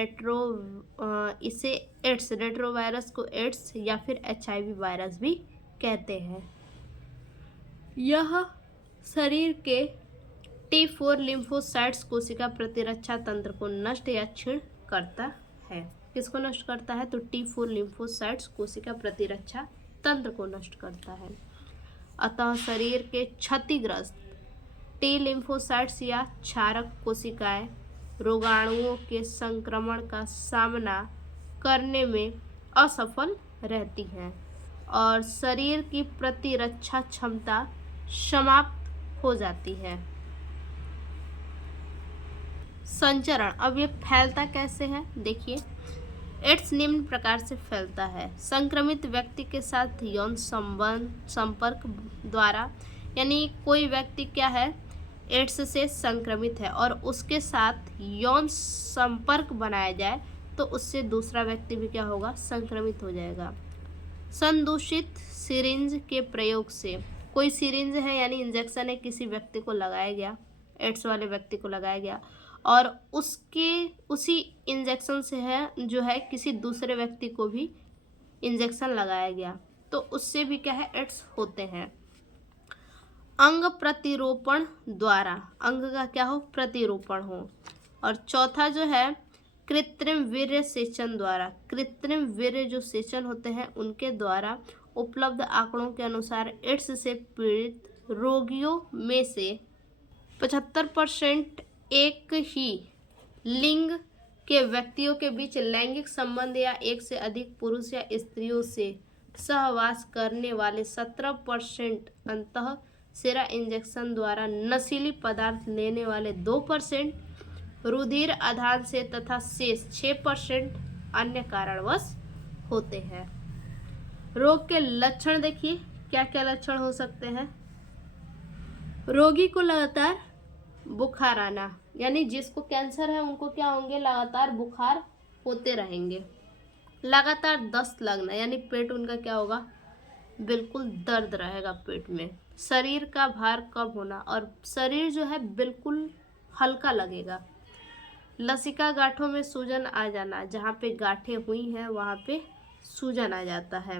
इसे एड्स, रेट्रोवायरस को एड्स या फिर HIV वायरस भी कहते हैं। यह शरीर के T4 लिम्फोसाइट्स कोशिका प्रतिरक्षा तंत्र को नष्ट या क्षीण करता है। किसको नष्ट करता है, तो T4 लिम्फोसाइट्स कोशिका प्रतिरक्षा तंत्र को नष्ट करता है। अतः शरीर के क्षतिग्रस्त T लिम्फोसाइट्स या क्षारक कोशिकाएं रोगाणुओं के संक्रमण का सामना करने में असफल रहती हैं और शरीर की प्रतिरक्षा क्षमता समाप्त हो जाती है। संचरण, अब ये फैलता कैसे है, देखिए, एड्स निम्न प्रकार से फैलता है। संक्रमित व्यक्ति के साथ यौन संपर्क द्वारा, यानी कोई व्यक्ति क्या है, एड्स से संक्रमित है और उसके साथ यौन संपर्क बनाया जाए तो उससे दूसरा व्यक्ति भी क्या होगा, संक्रमित हो जाएगा। संदूषित सिरिंज के प्रयोग से, कोई सिरिंज है यानी इंजेक्शन है, किसी व्यक्ति को लगाया गया, एड्स वाले व्यक्ति को लगाया गया और उसी इंजेक्शन से है जो है किसी दूसरे व्यक्ति को भी इंजेक्शन लगाया गया, तो उससे भी क्या है, एड्स होते हैं। अंग प्रतिरोपण द्वारा, अंग का क्या हो, प्रतिरोपण हो। और चौथा जो है कृत्रिम वीर्य सेचन द्वारा, कृत्रिम वीर्य जो सेचन होते हैं उनके द्वारा। उपलब्ध आंकड़ों के अनुसार एड्स से पीड़ित रोगियों में से 75% एक ही लिंग के व्यक्तियों के बीच लैंगिक संबंध या एक से अधिक पुरुष या स्त्रियों से सहवास करने वाले 17% अंतः सिरा इंजेक्शन द्वारा नशीली पदार्थ लेने वाले 2% रुधिर आधान से तथा शेष 6% अन्य कारणवश होते हैं। रोग के लक्षण देखिए, क्या क्या लक्षण हो सकते हैं। रोगी को लगातार बुखार आना, यानी जिसको कैंसर है उनको क्या होंगे, लगातार बुखार होते रहेंगे। लगातार दस्त लगना, यानी पेट उनका क्या होगा, बिल्कुल दर्द रहेगा पेट में। शरीर का भार कम होना, और शरीर जो है बिल्कुल हल्का लगेगा। लसिका गांठों में सूजन आ जाना, जहाँ पे गांठें हुई हैं वहाँ पे सूजन आ जाता है।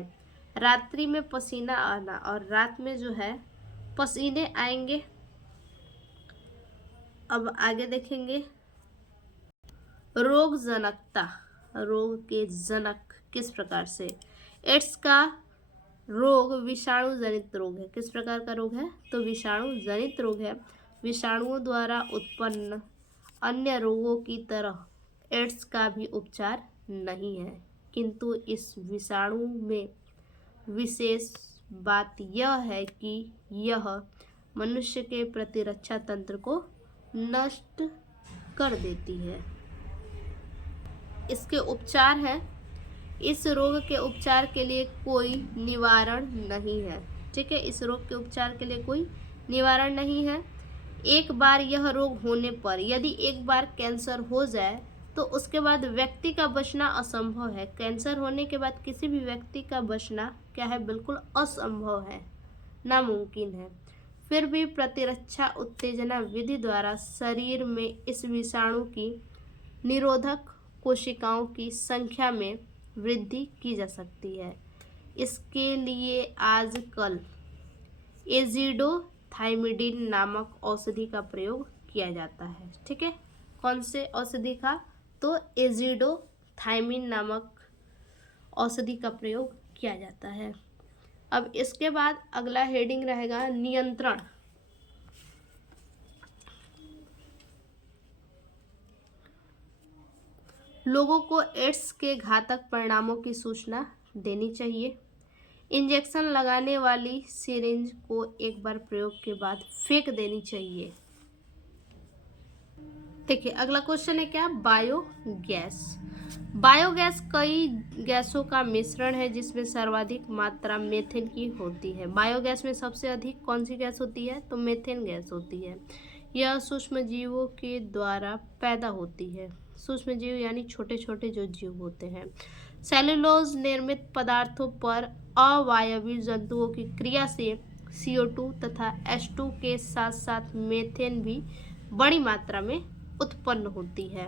रात्रि में पसीना आना, और रात में जो है पसीने आएंगे। अब आगे देखेंगे रोग जनकता, रोग के जनक किस प्रकार से। एड्स का रोग विषाणु जनित रोग है। किस प्रकार का रोग है, तो विषाणु जनित रोग है। विषाणुओं द्वारा उत्पन्न अन्य रोगों की तरह एड्स का भी उपचार नहीं है, किंतु इस विषाणु में विशेष बात यह है कि यह मनुष्य के प्रतिरक्षा तंत्र को नष्ट कर देती है। इसके उपचार है, इस रोग के उपचार के लिए कोई निवारण नहीं है। ठीक है, इस रोग के उपचार के लिए कोई निवारण नहीं है। एक बार यह रोग होने पर, यदि एक बार कैंसर हो जाए तो उसके बाद व्यक्ति का बचना असंभव है। कैंसर होने के बाद किसी भी व्यक्ति का बचना क्या है, बिल्कुल असंभव है, नामुमकिन है। फिर भी प्रतिरक्षा उत्तेजना विधि द्वारा शरीर में इस विषाणु की निरोधक कोशिकाओं की संख्या में वृद्धि की जा सकती है। इसके लिए आजकल एजिडोथाइमिडिन नामक औषधि का प्रयोग किया जाता है। ठीक है, कौन से औषधि का, तो एजिडोथाइमिन नामक औषधि का प्रयोग किया जाता है। अब इसके बाद अगला हेडिंग रहेगा नियंत्रण। लोगों को एड्स के घातक परिणामों की सूचना देनी चाहिए। इंजेक्शन लगाने वाली सिरिंज को एक बार प्रयोग के बाद फेंक देनी चाहिए। देखिए अगला क्वेश्चन है क्या, बायोगैस। बायोगैस कई गैसों का मिश्रण है जिसमें सर्वाधिक मात्रा मेथेन की होती है। बायोगैस में सबसे अधिक कौन सी गैस होती है, तो मेथेन गैस होती है। यह सूक्ष्म जीवों के द्वारा पैदा होती है। सूक्ष्म जीव यानी छोटे छोटे जो जीव होते हैं। सेलुलोज निर्मित पदार्थों पर अवायवीय जंतुओं की क्रिया से CO2 तथा H2 के साथ साथ मेथेन भी बड़ी मात्रा में उत्पन्न होती है।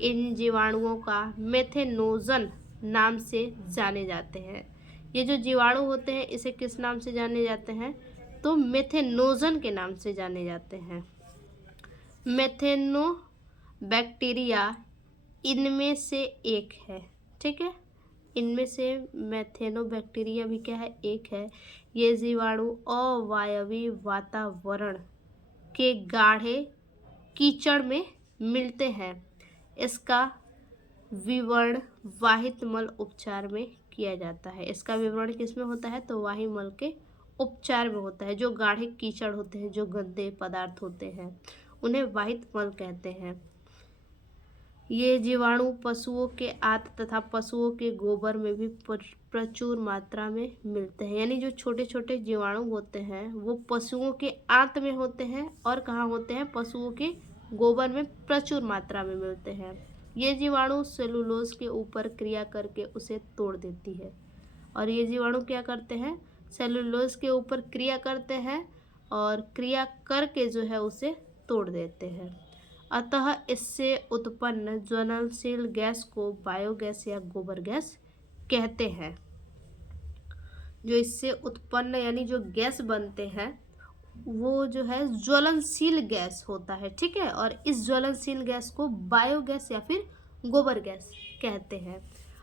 इन जीवाणुओं का मेथेनोजन नाम से जाने जाते हैं। ये जो जीवाणु होते हैं इसे किस नाम से जाने जाते हैं, तो मेथेनोजन के नाम से जाने जाते हैं। मेथेनोबैक्टीरिया इनमें से एक है। ठीक है, इनमें से मेथेनोबैक्टीरिया भी क्या है, एक है। ये जीवाणु अवायवीय वातावरण के गाढ़े कीचड़ में मिलते हैं। इसका विवरण वाहित मल उपचार में किया जाता है। इसका विवरण किस में होता है, तो वाहित मल के उपचार में होता है। जो गाढ़े कीचड़ होते हैं, जो गंदे पदार्थ होते हैं, उन्हें वाहित मल कहते हैं। ये जीवाणु पशुओं के आंत तथा पशुओं के गोबर में भी प्रचुर मात्रा में मिलते हैं। यानी जो छोटे छोटे जीवाणु होते हैं वो पशुओं के आंत में होते हैं और कहाँ होते हैं, पशुओं के गोबर में प्रचुर मात्रा में मिलते हैं। ये जीवाणु सेलुलोज के ऊपर क्रिया करके उसे तोड़ देती है। और ये जीवाणु क्या करते हैं, सेलुलोज के ऊपर क्रिया करते हैं और क्रिया करके जो है उसे तोड़ देते हैं। अतः इससे उत्पन्न ज्वलनशील गैस को बायोगैस या गोबर गैस कहते हैं। जो इससे उत्पन्न यानी जो गैस बनते हैं वो जो है ज्वलनशील गैस होता है। ठीक है, और इस ज्वलनशील गैस को बायोगैस या फिर गोबर गैस कहते हैं।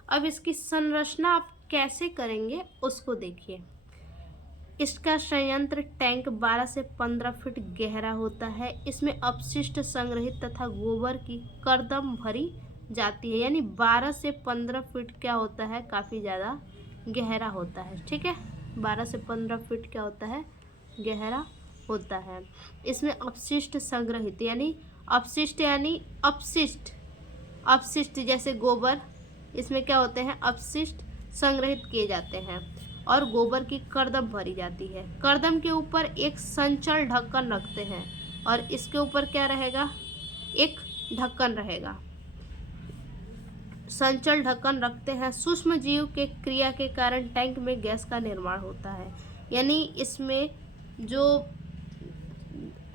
अब इसकी संरचना आप कैसे करेंगे उसको देखिए। इसका संयंत्र टैंक 12 से 15 फीट गहरा होता है। इसमें अपशिष्ट संग्रहित तथा गोबर की करदम भरी जाती है। यानी 12 से 15 फीट क्या होता है, काफ़ी ज़्यादा गहरा होता है। ठीक है, 12 से 15 फीट क्या होता है, गहरा होता है। इसमें अपशिष्ट संग्रहित यानी अपशिष्ट यानी अपशिष्ट, अपशिष्ट जैसे गोबर, इसमें क्या होते हैं अपशिष्ट संग्रहित किए जाते हैं और गोबर की कर्दम भरी जाती है। कर्दम के ऊपर एक संचल ढक्कन रखते हैं और इसके ऊपर क्या रहेगा, एक ढक्कन रहेगा। संचल ढक्कन रखते हैं। सूक्ष्म जीव के क्रिया के कारण टैंक में गैस का निर्माण होता है, यानी इसमें जो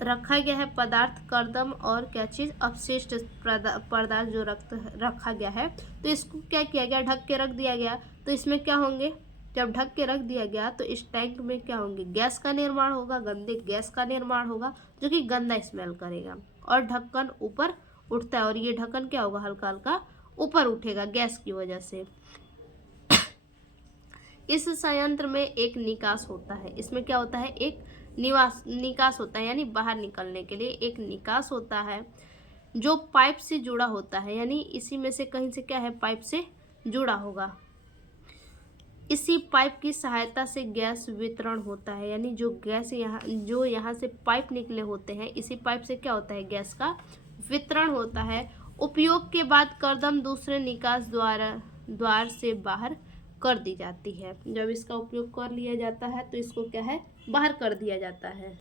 रखा गया है पदार्थ कर्दम और क्या चीज़ अपशिष्ट पदार्थ जो रखा गया है, तो इसको क्या किया गया, ढक के रख दिया गया। तो इसमें क्या होंगे, जब ढक के रख दिया गया तो इस टैंक में क्या होंगे, गैस का निर्माण होगा, गंदे गैस का निर्माण होगा जो कि गंदा स्मेल करेगा और ढक्कन ऊपर उठता है और ये ढक्कन क्या होगा, हल्का हल्का ऊपर उठेगा गैस की वजह से। इस संयंत्र में एक निकास होता है। इसमें क्या होता है, एक निकास होता है, यानी बाहर निकलने के लिए एक निकास होता है जो पाइप से जुड़ा होता है, यानी इसी में से कहीं से क्या है, पाइप से जुड़ा होगा। इसी पाइप की सहायता से गैस वितरण होता है, यानी जो गैस यहाँ से पाइप निकले होते हैं, इसी पाइप से क्या होता है, गैस का वितरण होता है। उपयोग के बाद कर्दम दूसरे निकास द्वार से बाहर कर दी जाती है। जब इसका उपयोग कर लिया जाता है तो इसको क्या है, बाहर कर दिया जाता है,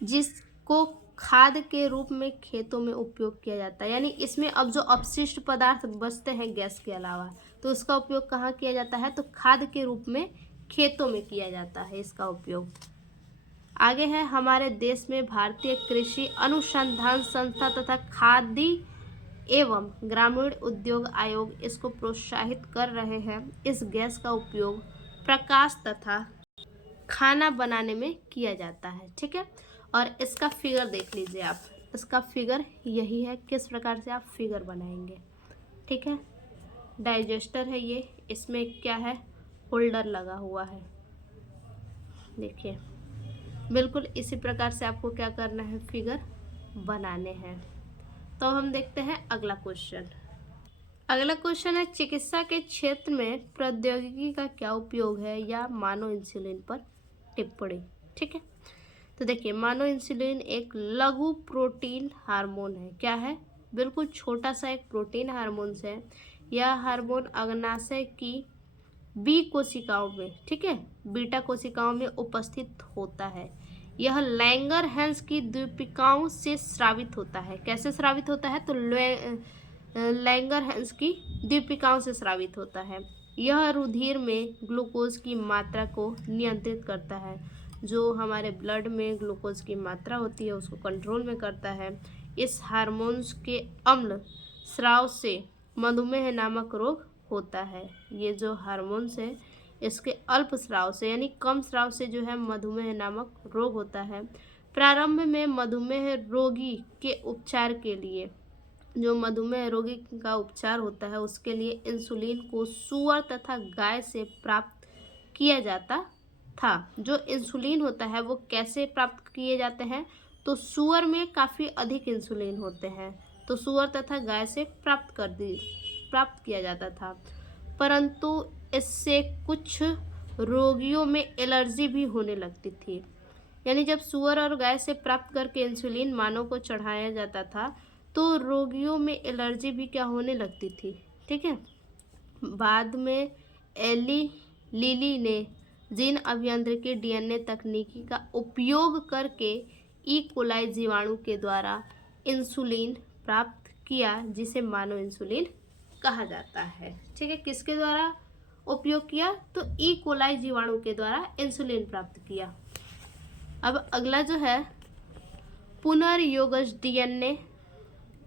जिसको खाद के रूप में खेतों में उपयोग किया जाता है। यानी इसमें अब जो अपशिष्ट पदार्थ बचते हैं गैस के अलावा, तो उसका उपयोग कहाँ किया जाता है, तो खाद के रूप में खेतों में किया जाता है इसका उपयोग। आगे है, हमारे देश में भारतीय कृषि अनुसंधान संस्था तथा खादी एवं ग्रामीण उद्योग आयोग इसको प्रोत्साहित कर रहे हैं। इस गैस का उपयोग प्रकाश तथा खाना बनाने में किया जाता है। ठीक है, और इसका फिगर देख लीजिए आप, इसका फिगर यही है, किस प्रकार से आप फिगर बनाएंगे। ठीक है, डाइजेस्टर है ये, इसमें क्या है, होल्डर लगा हुआ है, देखिए बिल्कुल इसी प्रकार से आपको क्या करना है, फिगर बनाने हैं। तो हम देखते हैं अगला क्वेश्चन। अगला क्वेश्चन है, चिकित्सा के क्षेत्र में प्रौद्योगिकी का क्या उपयोग है, या मानव इंसुलिन पर टिप्पणी। ठीक है, तो देखिए मानव इंसुलिन एक लघु प्रोटीन हार्मोन है। क्या है, बिल्कुल छोटा सा एक प्रोटीन हार्मोन है। यह हार्मोन अग्नाशय की बी कोशिकाओं में, ठीक है, बीटा कोशिकाओं में उपस्थित होता है। यह लैंगरहैंस की द्वीपिकाओं से स्रावित होता है। कैसे स्रावित होता है, तो लैंगरहैंस की द्वीपिकाओं से स्रावित होता है। यह रुधिर में ग्लूकोज की मात्रा को नियंत्रित करता है। जो हमारे ब्लड में ग्लूकोज की मात्रा होती है उसको कंट्रोल में करता है। इस हार्मोन्स के अम्ल स्राव से मधुमेह नामक रोग होता है। ये जो हार्मोन्स है इसके अल्प स्राव से, यानी कम स्राव से जो है मधुमेह नामक रोग होता है। प्रारंभ में मधुमेह रोगी के उपचार के लिए, जो मधुमेह रोगी का उपचार होता है उसके लिए इंसुलिन को सूअर तथा गाय से प्राप्त किया जाता था। जो इंसुलिन होता है वो कैसे प्राप्त किए जाते हैं, तो सूअर में काफ़ी अधिक इंसुलिन होते हैं, तो सूअर तथा गाय से प्राप्त किया जाता था। परंतु इससे कुछ रोगियों में एलर्जी भी होने लगती थी। यानी जब सूअर और गाय से प्राप्त करके इंसुलिन मानव को चढ़ाया जाता था तो रोगियों में एलर्जी भी क्या होने लगती थी। ठीक है, बाद में लिली ने जीन अभियांत्रिकी डीएनए तकनीकी का उपयोग करके ई कोलाई जीवाणु के द्वारा इंसुलिन प्राप्त किया, जिसे मानव इंसुलिन कहा जाता है। ठीक है, किसके द्वारा उपयोग किया, तो ई कोलाई जीवाणु के द्वारा इंसुलिन प्राप्त किया। अब अगला जो है पुनर्योगज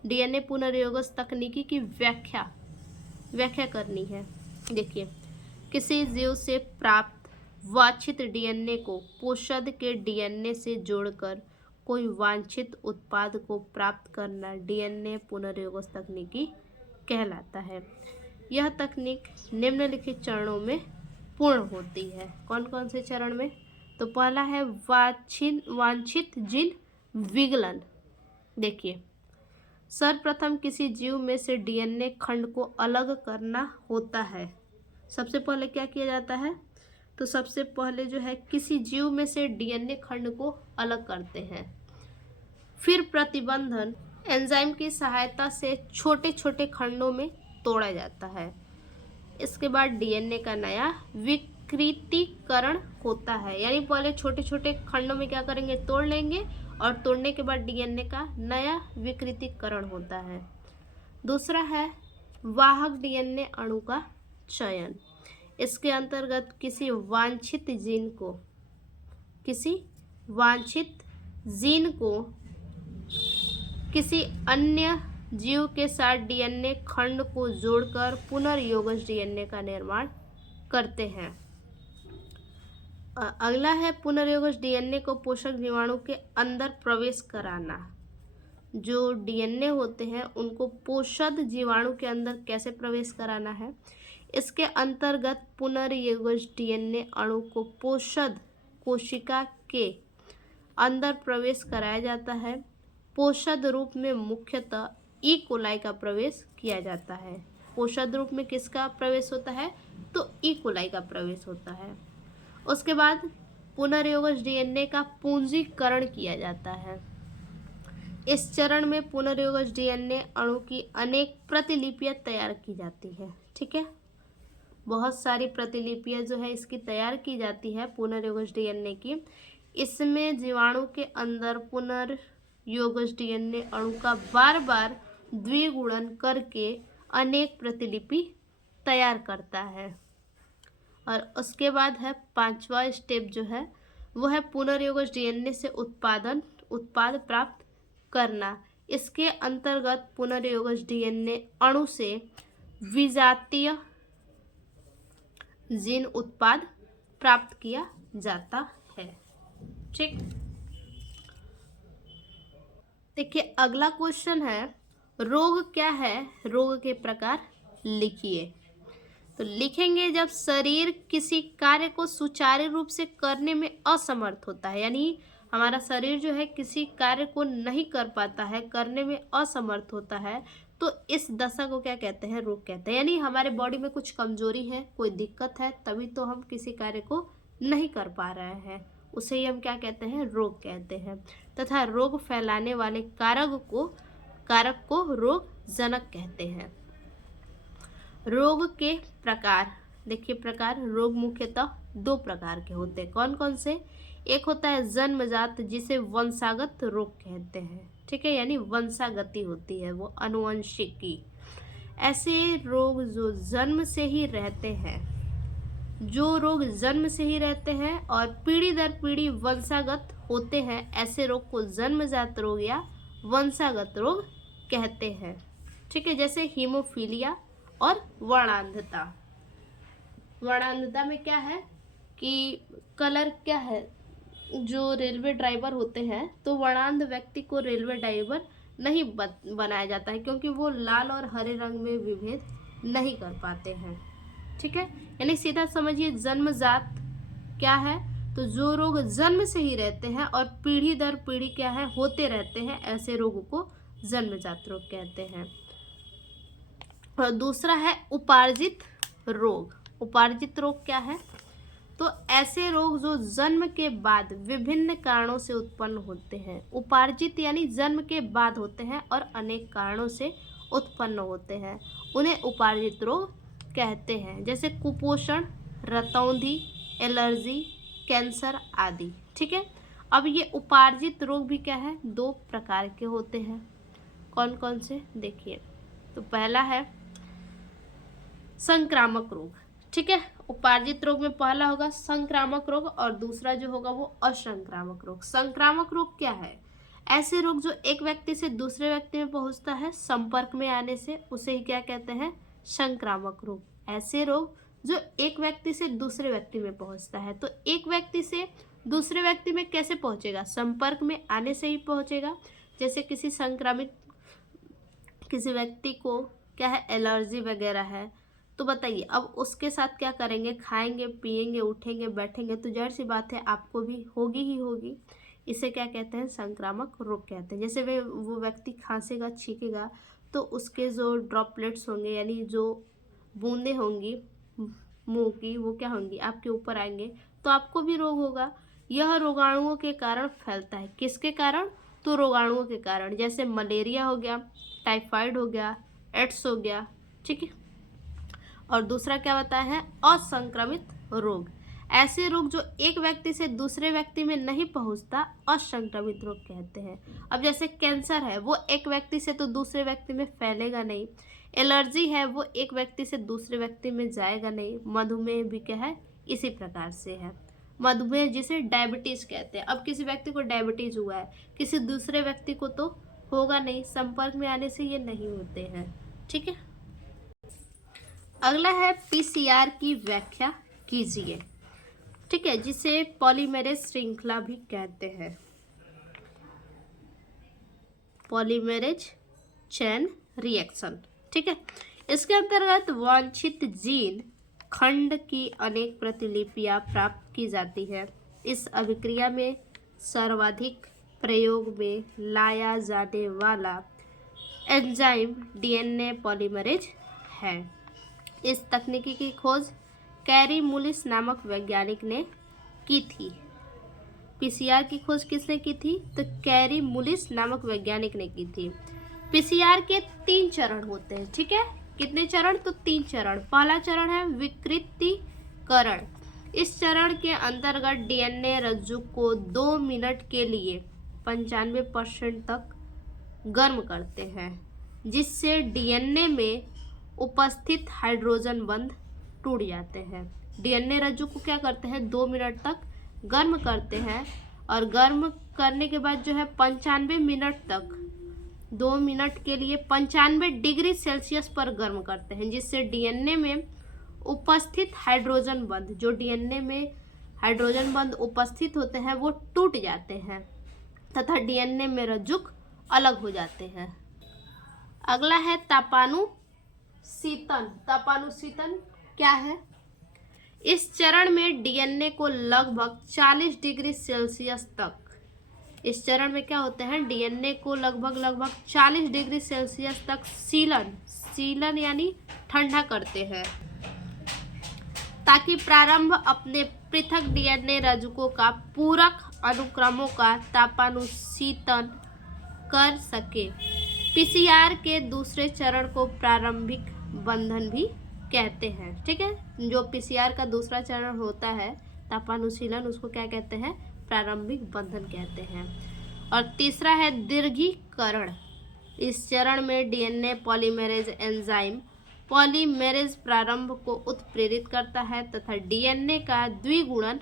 डीएनए पुनर्योगज तकनीकी की व्याख्या करनी है। देखिए, किसी जीव से प्राप्त वांछित डीएनए को पोषद के डीएनए से जोड़कर कोई वांछित उत्पाद को प्राप्त करना डीएनए पुनर्योगज तकनीकी कहलाता है। यह तकनीक निम्नलिखित चरणों में पूर्ण होती है। कौन कौन से चरण में, तो पहला है वांछित जीन विगलन। देखिए, सर्वप्रथम किसी जीव में से डीएनए खंड को अलग करना होता है। सबसे पहले क्या किया जाता है, तो सबसे पहले जो है किसी जीव में से डीएनए खंड को अलग करते हैं। फिर प्रतिबंधन एंजाइम की सहायता से छोटे छोटे खंडों में तोड़ा जाता है। इसके बाद डीएनए का नया विकृतीकरण होता है, यानी पहले छोटे छोटे खंडों में क्या करेंगे, तोड़ लेंगे, और तोड़ने के बाद डीएनए का नया विकृतीकरण होता है। दूसरा है वाहक डीएनए अणु का चयन। इसके अंतर्गत किसी वांछित जीन को किसी अन्य जीव के साथ डीएनए खंड को जोड़कर पुनर्योगज डीएनए का निर्माण करते हैं। अगला है पुनर्योगज डीएनए को पोषक जीवाणु के अंदर प्रवेश कराना। जो डीएनए होते हैं उनको पोषक जीवाणु के अंदर कैसे प्रवेश कराना है। इसके अंतर्गत पुनर्योगज डीएनए अणु को पोषक कोशिका के अंदर प्रवेश कराया जाता है। पोषक रूप में मुख्यतः ई कोलाई का प्रवेश किया जाता है। पोषक रूप में किसका प्रवेश होता है, तो ई कोलाई का प्रवेश होता है। उसके बाद पुनर्योगज डीएनए का पूंजीकरण किया जाता है। इस चरण में पुनर्योगज डीएनए अणु की अनेक प्रतिलिपियां तैयार की जाती है। ठीक है, बहुत सारी प्रतिलिपियां जो है इसकी तैयार की जाती है पुनर्योगज डीएनए की। इसमें जीवाणु के अंदर पुनर्योगज डीएनए अणु का बार बार द्विगुणन करके अनेक प्रतिलिपि तैयार करता है। और उसके बाद है पांचवा स्टेप जो है वो है पुनर्योगज डीएनए से उत्पाद प्राप्त करना। इसके अंतर्गत पुनर्योगज डीएनए अणु से विजातीय जीन उत्पाद प्राप्त किया जाता है। ठीक, देखिए अगला क्वेश्चन है रोग क्या है, रोग के प्रकार लिखिए। तो लिखेंगे जब शरीर किसी कार्य को सुचारू रूप से करने में असमर्थ होता है, यानी हमारा शरीर जो है किसी कार्य को नहीं कर पाता है, करने में असमर्थ होता है, तो इस दशा को क्या कहते हैं, रोग कहते हैं। यानी हमारे बॉडी में कुछ कमजोरी है, कोई दिक्कत है, तभी तो हम किसी कार्य को नहीं कर पा रहे हैं, उसे ही हम क्या कहते हैं, रोग कहते हैं। तथा रोग फैलाने वाले कारक को रोग जनक कहते हैं। रोग के प्रकार देखिए, प्रकार रोग मुख्यतः दो प्रकार के होते हैं। कौन कौन से, एक होता है जन्मजात जिसे वंशागत रोग कहते हैं। ठीक है, यानी वंशागति होती है, वो अनुवंशिकी। ऐसे रोग जो जन्म से ही रहते हैं, और पीढ़ी दर पीढ़ी वंशागत होते हैं, ऐसे रोग को जन्मजात रोग या वंशागत रोग कहते हैं। ठीक है, जैसे हीमोफीलिया और वर्णांधता। वर्णांधता में क्या है कि कलर क्या है, जो रेलवे ड्राइवर होते हैं तो वर्णांध व्यक्ति को रेलवे ड्राइवर नहीं बनाया जाता है, क्योंकि वो लाल और हरे रंग में विभेद नहीं कर पाते हैं। ठीक है, यानी सीधा समझिए जन्मजात क्या है, तो जो रोग जन्म से ही रहते हैं और पीढ़ी दर पीढ़ी क्या है, होते रहते हैं, ऐसे रोगों को जन्मजात रोग कहते हैं। और दूसरा है उपार्जित रोग। उपार्जित रोग क्या है, तो ऐसे रोग जो जन्म के बाद विभिन्न कारणों से उत्पन्न होते हैं। उपार्जित यानी जन्म के बाद होते हैं और अनेक कारणों से उत्पन्न होते हैं, उन्हें उपार्जित रोग कहते हैं। जैसे कुपोषण, रतौंधी, एलर्जी, कैंसर आदि। ठीक है, अब ये उपार्जित रोग भी क्या है, दो प्रकार के होते हैं। कौन कौन से, देखिए, तो पहला है संक्रामक रोग। ठीक है, उपार्जित रोग में पहला होगा संक्रामक रोग और दूसरा जो होगा वो असंक्रामक रोग। संक्रामक रोग क्या है, ऐसे रोग जो एक व्यक्ति से दूसरे व्यक्ति में पहुंचता है संपर्क में आने से, उसे ही क्या कहते हैं, संक्रामक रोग। ऐसे रोग जो एक व्यक्ति से दूसरे व्यक्ति में पहुंचता है, तो एक व्यक्ति से दूसरे व्यक्ति में कैसे पहुंचेगा, संपर्क में आने से ही पहुंचेगा। जैसे किसी संक्रमित किसी व्यक्ति को क्या है, एलर्जी वगैरह है, तो बताइए अब उसके साथ क्या करेंगे, खाएंगे, पिएंगे, उठेंगे, बैठेंगे, तो जाहिर सी बात है आपको भी होगी ही होगी। इसे क्या कहते हैं, संक्रामक रोग कहते हैं। जैसे वो व्यक्ति खांसेगा, छींकेगा, तो उसके जो ड्रॉपलेट्स होंगे, यानी जो बूंदें होंगी मुंह की, वो क्या होंगी, आपके ऊपर आएंगे, तो आपको भी रोग होगा। यह रोगाणुओं के कारण फैलता है। किसके कारण, तो रोगाणुओं के कारण, जैसे मलेरिया हो गया, टाइफाइड हो गया, एड्स हो गया, ठीक है। और दूसरा क्या बताया है, असंक्रमित रोग, ऐसे रोग जो एक व्यक्ति से दूसरे व्यक्ति में नहीं पहुंचता, असंक्रमित रोग कहते हैं। अब जैसे कैंसर है, वो एक व्यक्ति से तो दूसरे व्यक्ति में फैलेगा नहीं। एलर्जी है, वो एक व्यक्ति से दूसरे व्यक्ति में जाएगा नहीं। मधुमेह भी क्या है, इसी प्रकार से है। मधुमेह जिसे डायबिटीज कहते हैं। अब किसी व्यक्ति को डायबिटीज हुआ है, किसी दूसरे व्यक्ति को तो होगा नहीं, संपर्क में आने से ये नहीं होते हैं, ठीक है। अगला है पीसीआर की व्याख्या कीजिए, ठीक है, जिसे पॉलीमेरेज श्रृंखला भी कहते हैं, पॉलीमेरेज चेन रिएक्शन, ठीक है। इसके अंतर्गत वांछित जीन खंड की अनेक प्रतिलिपियां प्राप्त की जाती है। इस अभिक्रिया में सर्वाधिक प्रयोग में लाया जाने वाला एंजाइम डीएनए पॉलीमरेज है। इस तकनीकी की खोज कैरी मुलिस नामक वैज्ञानिक ने की थी। पीसीआर की खोज किसने की थी, तो कैरी मुलिस नामक वैज्ञानिक ने की थी। पीसीआर के 3 चरण होते हैं, ठीक है। कितने चरण, तो 3 चरण। पहला चरण है विकृतीकरण। इस चरण के अंतर्गत डीएनए रज्जु को 2 मिनट के लिए 95% तक गर्म करते हैं, जिससे डीएनए में उपस्थित हाइड्रोजन बंध टूट जाते हैं। डीएनए रज्जु को क्या करते हैं, 2 मिनट तक गर्म करते हैं, और गर्म करने के बाद जो है 95 मिनट तक, 2 मिनट के लिए 95 डिग्री सेल्सियस पर गर्म करते हैं, जिससे डीएनए में उपस्थित हाइड्रोजन बंध, जो डीएनए में हाइड्रोजन बंध उपस्थित होते हैं, वो टूट जाते हैं तथा डीएनए में रज्जुक अलग हो जाते हैं। अगला है तापानुशीतन। तापानुशीतन क्या है, इस चरण में डीएनए को लगभग 40 डिग्री सेल्सियस तक, इस चरण में क्या होते हैं, डीएनए को लगभग 40 डिग्री सेल्सियस तक सीलन यानी ठंडा करते हैं, ताकि प्रारंभ अपने पृथक डीएनए रज्जुकों का पूरक अनुक्रमों का तापानुशीतन कर सके। पीसीआर के दूसरे चरण को प्रारंभिक बंधन भी कहते हैं, ठीक है। जो पीसीआर का दूसरा चरण होता है तापानुशीलन, उसको क्या कहते हैं, प्रारंभिक बंधन कहते हैं। और तीसरा है दीर्घीकरण। इस चरण में डीएनए पॉलीमेरेज एंजाइम पॉलीमेरेज प्रारंभ को उत्प्रेरित करता है तथा डीएनए का द्विगुणन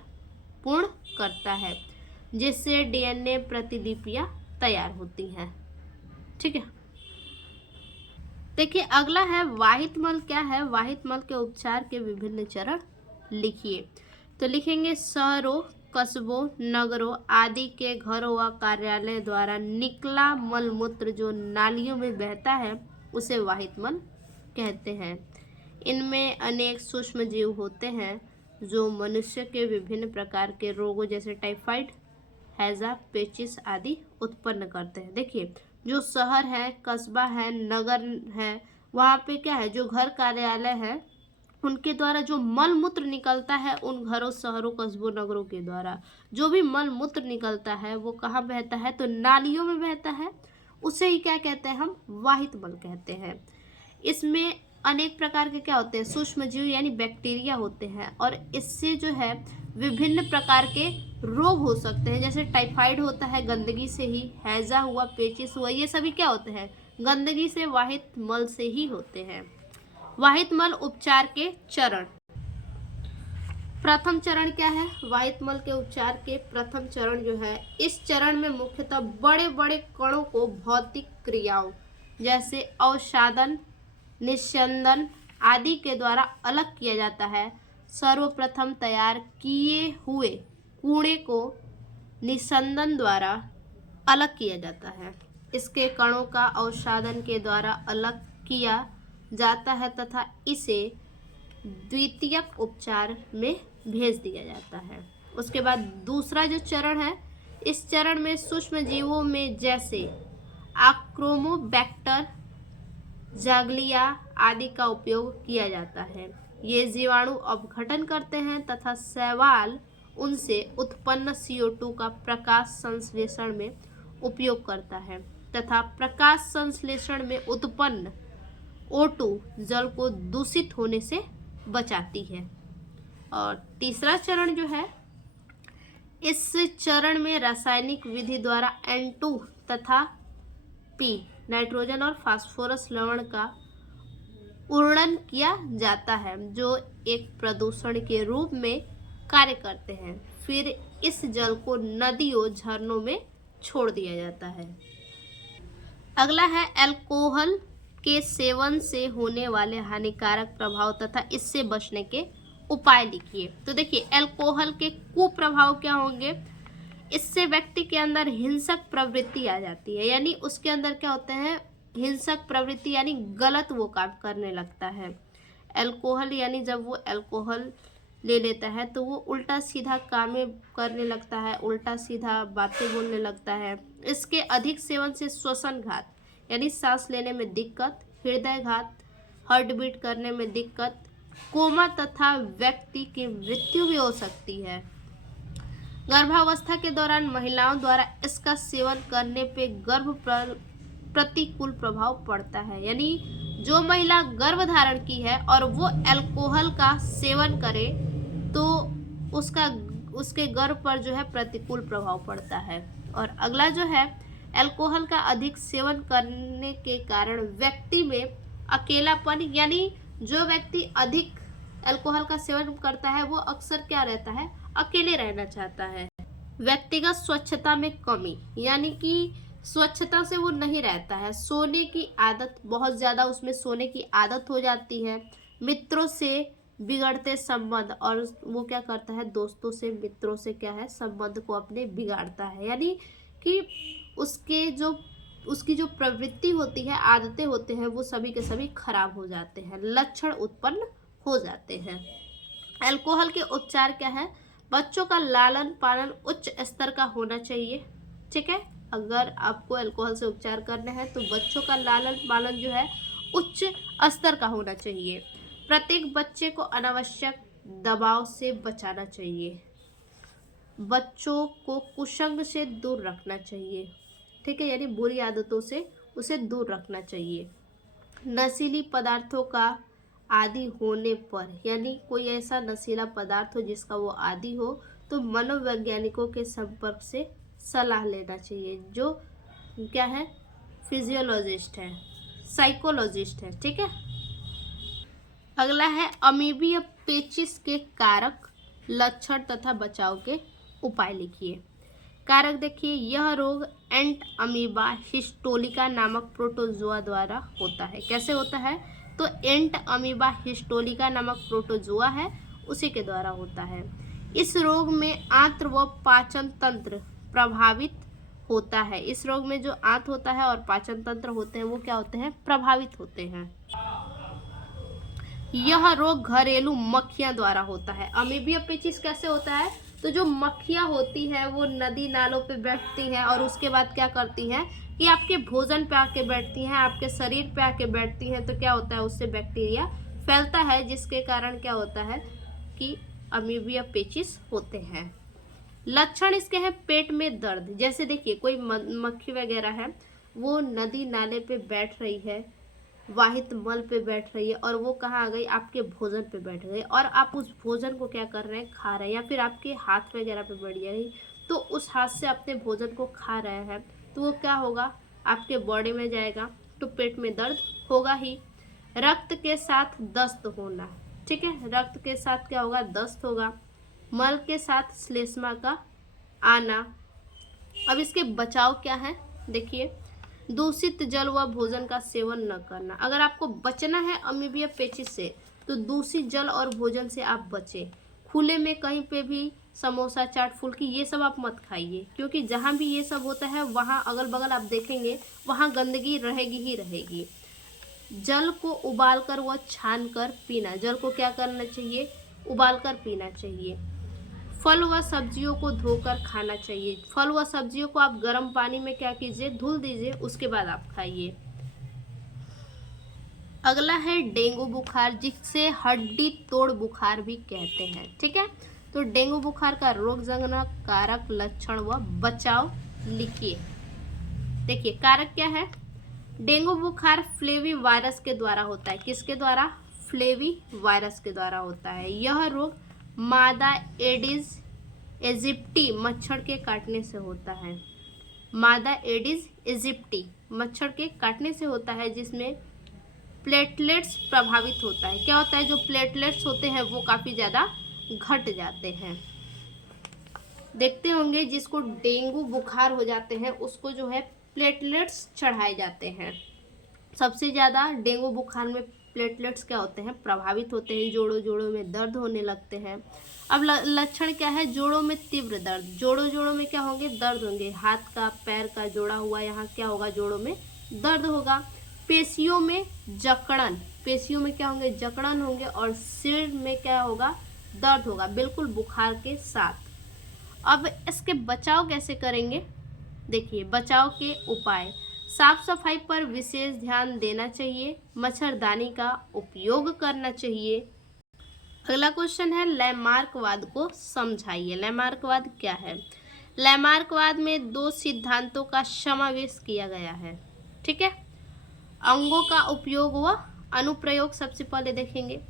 पूर्ण करता है, जिससे डीएनए प्रतिलिपियां तैयार होती हैं, ठीक है। देखिए अगला है वाहित मल। क्या है, वाहित मल के उपचार के विभिन्न चरण लिखिए। तो लिखेंगे शहरों, कस्बों, नगरों आदि के घरों व कार्यालय द्वारा निकला मल मूत्र जो नालियों में बहता है, उसे वाहित मल कहते हैं। इनमें अनेक सूक्ष्म जीव होते हैं जो मनुष्य के विभिन्न प्रकार के रोगों जैसे टाइफाइड, हैजा, पेचिस आदि उत्पन्न करते हैं। देखिए जो शहर है, कस्बा है, नगर है, वहाँ पे क्या है, जो घर कार्यालय है, उनके द्वारा जो मल मूत्र निकलता है, उन घरों, शहरों, कस्बों, नगरों के द्वारा जो भी मल मूत्र निकलता है वो कहाँ बहता है, तो नालियों में बहता है। उसे ही क्या कहते हैं, हम वाहित मल कहते हैं। इसमें अनेक प्रकार के क्या होते हैं, सूक्ष्म जीव यानी बैक्टीरिया होते हैं, और इससे जो है विभिन्न प्रकार के रोग हो सकते हैं। जैसे टाइफाइड होता है गंदगी से ही, हैजा हुआ, पेचिस हुआ, ये सभी क्या होते हैं, गंदगी से, वाहित मल से ही होते हैं। वाहित मल उपचार के चरण। प्रथम चरण क्या है, वाहित मल के उपचार के प्रथम चरण जो है, इस चरण में मुख्यतः बड़े बड़े कणों को भौतिक क्रियाओं जैसे अवसादन, निस्यंदन आदि के द्वारा अलग किया जाता है। सर्वप्रथम तैयार किए हुए कूड़े को निस्यंदन द्वारा अलग किया जाता है। इसके कणों का अवसादन के द्वारा अलग किया जाता है तथा इसे द्वितीयक उपचार में भेज दिया जाता है। उसके बाद दूसरा जो चरण है, इस चरण में सूक्ष्म जीवों में जैसे आक्रोमोबैक्टर, जागलिया आदि का उपयोग किया जाता है। ये जीवाणु अपघटन करते हैं तथा शैवाल उनसे उत्पन्न CO2 का प्रकाश संश्लेषण में उपयोग करता है तथा प्रकाश संश्लेषण में उत्पन्न O2 जल को दूषित होने से बचाती है। और तीसरा चरण जो है, इस चरण में रासायनिक विधि द्वारा N2 तथा P नाइट्रोजन और फास्फोरस लवण का उर्णन किया जाता है जो एक प्रदूषण के रूप में कार्य करते हैं। फिर इस जल को नदियों झरनों में छोड़ दिया जाता है। अगला है अल्कोहल के सेवन से होने वाले हानिकारक प्रभाव तथा इससे बचने के उपाय लिखिए। तो देखिए, अल्कोहल के कुप्रभाव क्या होंगे। इससे व्यक्ति के अंदर हिंसक प्रवृत्ति आ जाती है, यानी उसके अंदर क्या होता है, हिंसक प्रवृत्ति, यानी गलत वो काम करने लगता है। अल्कोहल यानी जब वो अल्कोहल ले लेता है तो वो उल्टा सीधा कामें करने लगता है, उल्टा सीधा बातें बोलने लगता है। इसके अधिक सेवन से श्वसन घात यानी सांस लेने में दिक्कत, हृदय घात, हार्ट बीट करने में दिक्कत, कोमा तथा व्यक्ति की मृत्यु भी हो सकती है। गर्भावस्था के दौरान महिलाओं द्वारा इसका सेवन करने पे गर्भ पर प्रतिकूल प्रभाव पड़ता है, यानी जो महिला गर्भ धारण की है और वो अल्कोहल का सेवन करे तो उसके गर्भ पर जो है प्रतिकूल प्रभाव पड़ता है। और अगला जो है, अल्कोहल का अधिक सेवन करने के कारण व्यक्ति में अकेलापन, यानी जो व्यक्ति अधिक अल्कोहल का सेवन करता है वो अक्सर क्या रहता है, अकेले रहना चाहता है। व्यक्तिगत स्वच्छता में कमी, यानी कि स्वच्छता से वो नहीं रहता है। सोने की आदत, बहुत ज़्यादा उसमें सोने की आदत हो जाती है। मित्रों से बिगड़ते संबंध, और वो क्या करता है, दोस्तों से, मित्रों से क्या है, संबंध को अपने बिगाड़ता है, यानी कि उसकी जो प्रवृत्ति होती है, आदतें होते हैं, वो सभी के सभी खराब हो जाते हैं, लक्षण उत्पन्न हो जाते हैं। अल्कोहल के उपचार क्या है, बच्चों का लालन पालन उच्च स्तर का होना चाहिए। ठीक है, अगर आपको अल्कोहल से उपचार करना है तो बच्चों का लालन पालन जो है उच्च स्तर का होना चाहिए। प्रत्येक बच्चे को अनावश्यक दबाव से बचाना चाहिए। बच्चों को कुसंग से दूर रखना चाहिए। ठीक है, यानी बुरी आदतों से उसे दूर रखना चाहिए। नशीली पदार्थों का आदी होने पर, यानी कोई ऐसा नशीला पदार्थ हो जिसका वो आदी हो, तो मनोवैज्ञानिकों के संपर्क से सलाह लेना चाहिए, जो क्या है, फिजियोलॉजिस्ट है, साइकोलॉजिस्ट है। ठीक है, अगला है अमीबिया पेचिस के कारक, लक्षण तथा बचाव के उपाय लिखिए। कारक देखिए, यह रोग एंट अमीबा हिस्टोलिका नामक प्रोटोजोआ द्वारा होता है। कैसे होता है, तो एंट अमीबा हिस्टोलिका नामक प्रोटोजोआ है, उसी के द्वारा होता है। इस रोग में आंत्र व पाचन तंत्र प्रभावित होता है। इस रोग में जो आंत होता है और पाचन तंत्र होते हैं वो क्या होते हैं, प्रभावित होते हैं। यह रोग घरेलू मक्खियां द्वारा होता है। अमीबिया पेचिस कैसे होता है, तो जो मक्खियां होती हैं वो नदी नालों पे बैठती हैं और उसके बाद क्या करती हैं कि आपके भोजन पे आके बैठती हैं, आपके शरीर पे आके बैठती हैं, तो क्या होता है, उससे बैक्टीरिया फैलता है, जिसके कारण क्या होता है कि अमीबिया पेचिस होते हैं। लक्षण इसके हैं पेट में दर्द, जैसे देखिए कोई मक्खी वगैरह है वो नदी नाले पे बैठ रही है, वाहित मल पे बैठ रही है, और वो कहाँ आ गई, आपके भोजन पे बैठ गई, और आप उस भोजन को क्या कर रहे हैं, खा रहे हैं, या फिर आपके हाथ वगैरह पे बैठ गई, तो उस हाथ से अपने भोजन को खा रहे हैं, तो वो क्या होगा, आपके बॉडी में जाएगा, तो पेट में दर्द होगा ही। रक्त के साथ दस्त होना, ठीक है, रक्त के साथ क्या होगा, दस्त होगा। मल के साथ श्लेष्मा का आना। अब इसके बचाव क्या है, देखिए, दूषित जल व भोजन का सेवन न करना। अगर आपको बचना है अमीबिया पेचिस से तो दूषित जल और भोजन से आप बचें। खुले में कहीं पे भी समोसा, चाट, फुल्की, ये सब आप मत खाइए, क्योंकि जहाँ भी ये सब होता है वहाँ अगल बगल आप देखेंगे वहाँ गंदगी रहेगी ही रहेगी। जल को उबालकर व छान कर पीना। जल को क्या करना चाहिए, उबाल कर पीना चाहिए। फल व सब्जियों को धोकर खाना चाहिए। फल व सब्जियों को आप गर्म पानी में क्या कीजिए, धुल दीजिए, उसके बाद आप खाइए। अगला है डेंगू बुखार, जिसे हड्डी तोड़ बुखार भी कहते हैं। ठीक है, तो डेंगू बुखार का रोगजनक कारक, लक्षण व बचाव लिखिए। देखिए कारक क्या है, डेंगू बुखार फ्लेवी वायरस के द्वारा होता है। किसके द्वारा? फ्लेवी वायरस के द्वारा होता है। यह रोग मादा एडिस इजिप्टी मच्छर के काटने से होता है। मादा एडिस इजिप्टी मच्छर के काटने से होता है, जिसमें प्लेटलेट्स प्रभावित होता है। क्या होता है? जो प्लेटलेट्स होते हैं वो काफ़ी ज़्यादा घट जाते हैं। देखते होंगे जिसको डेंगू बुखार हो जाते हैं उसको जो है प्लेटलेट्स चढ़ाए जाते हैं। सबसे ज़्यादा डेंगू बुखार में प्लेटलेट्स क्या होते हैं? प्रभावित होते हैं। जोड़ों जोड़ों में दर्द होने लगते हैं। अब लक्षण क्या है? जोड़ों में तीव्र दर्द। जोड़ों में क्या होंगे? दर्द होंगे। हाथ का पैर का जोड़ा हुआ यहाँ क्या होगा? जोड़ों में दर्द होगा। पेशियों में जकड़न, पेशियों में क्या होंगे? जकड़न होंगे। और सिर में क्या होगा? दर्द होगा, बिल्कुल बुखार के साथ। अब इसके बचाव कैसे करेंगे? देखिए बचाव के उपाय, साफ सफाई पर विशेष ध्यान देना चाहिए, मच्छरदानी का उपयोग करना चाहिए। अगला क्वेश्चन है लैमार्कवाद को समझाइए। लैमार्कवाद क्या है? लैमार्कवाद में 2 सिद्धांतों का समावेश किया गया है। ठीक है, अंगों का उपयोग व अनुप्रयोग सबसे पहले देखेंगे।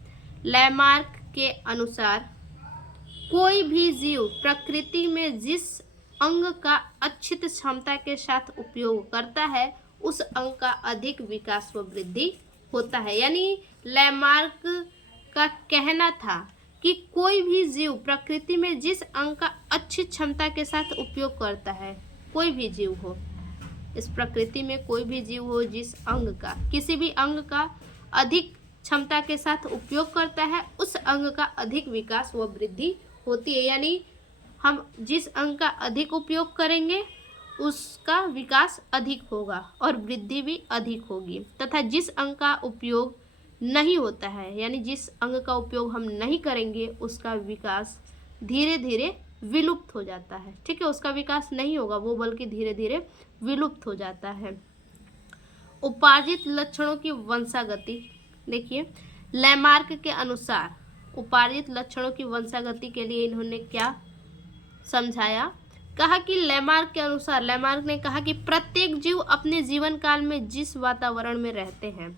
लैमार्क के अनुसार कोई भी जीव प्रकृति में जिस अंग का अच्छित क्षमता के साथ उपयोग करता है उस अंग का अधिक विकास व वृद्धि होता है। यानी लैमार्क का कहना था कि कोई भी जीव प्रकृति में जिस अंग का अच्छी क्षमता के साथ उपयोग करता है, कोई भी जीव हो, इस प्रकृति में कोई भी जीव हो जिस अंग का, किसी भी अंग का अधिक क्षमता के साथ उपयोग करता है उस अंग का अधिक विकास व वृद्धि होती है। यानी हम जिस अंग का अधिक उपयोग करेंगे उसका विकास अधिक होगा और वृद्धि भी अधिक होगी, तथा जिस अंग का उपयोग नहीं होता है, यानी जिस अंग का उपयोग हम नहीं करेंगे उसका विकास धीरे धीरे विलुप्त हो जाता है। ठीक है, उसका विकास नहीं होगा वो, बल्कि धीरे धीरे विलुप्त हो जाता है। उपार्जित लक्षणों की वंशागति, देखिए लैमार्क के अनुसार उपार्जित लक्षणों की वंशागति के लिए इन्होंने क्या समझाया? कहा कि लैमार्क के अनुसार, लैमार्क ने कहा कि प्रत्येक जीव अपने जीवन काल में जिस वातावरण में रहते हैं,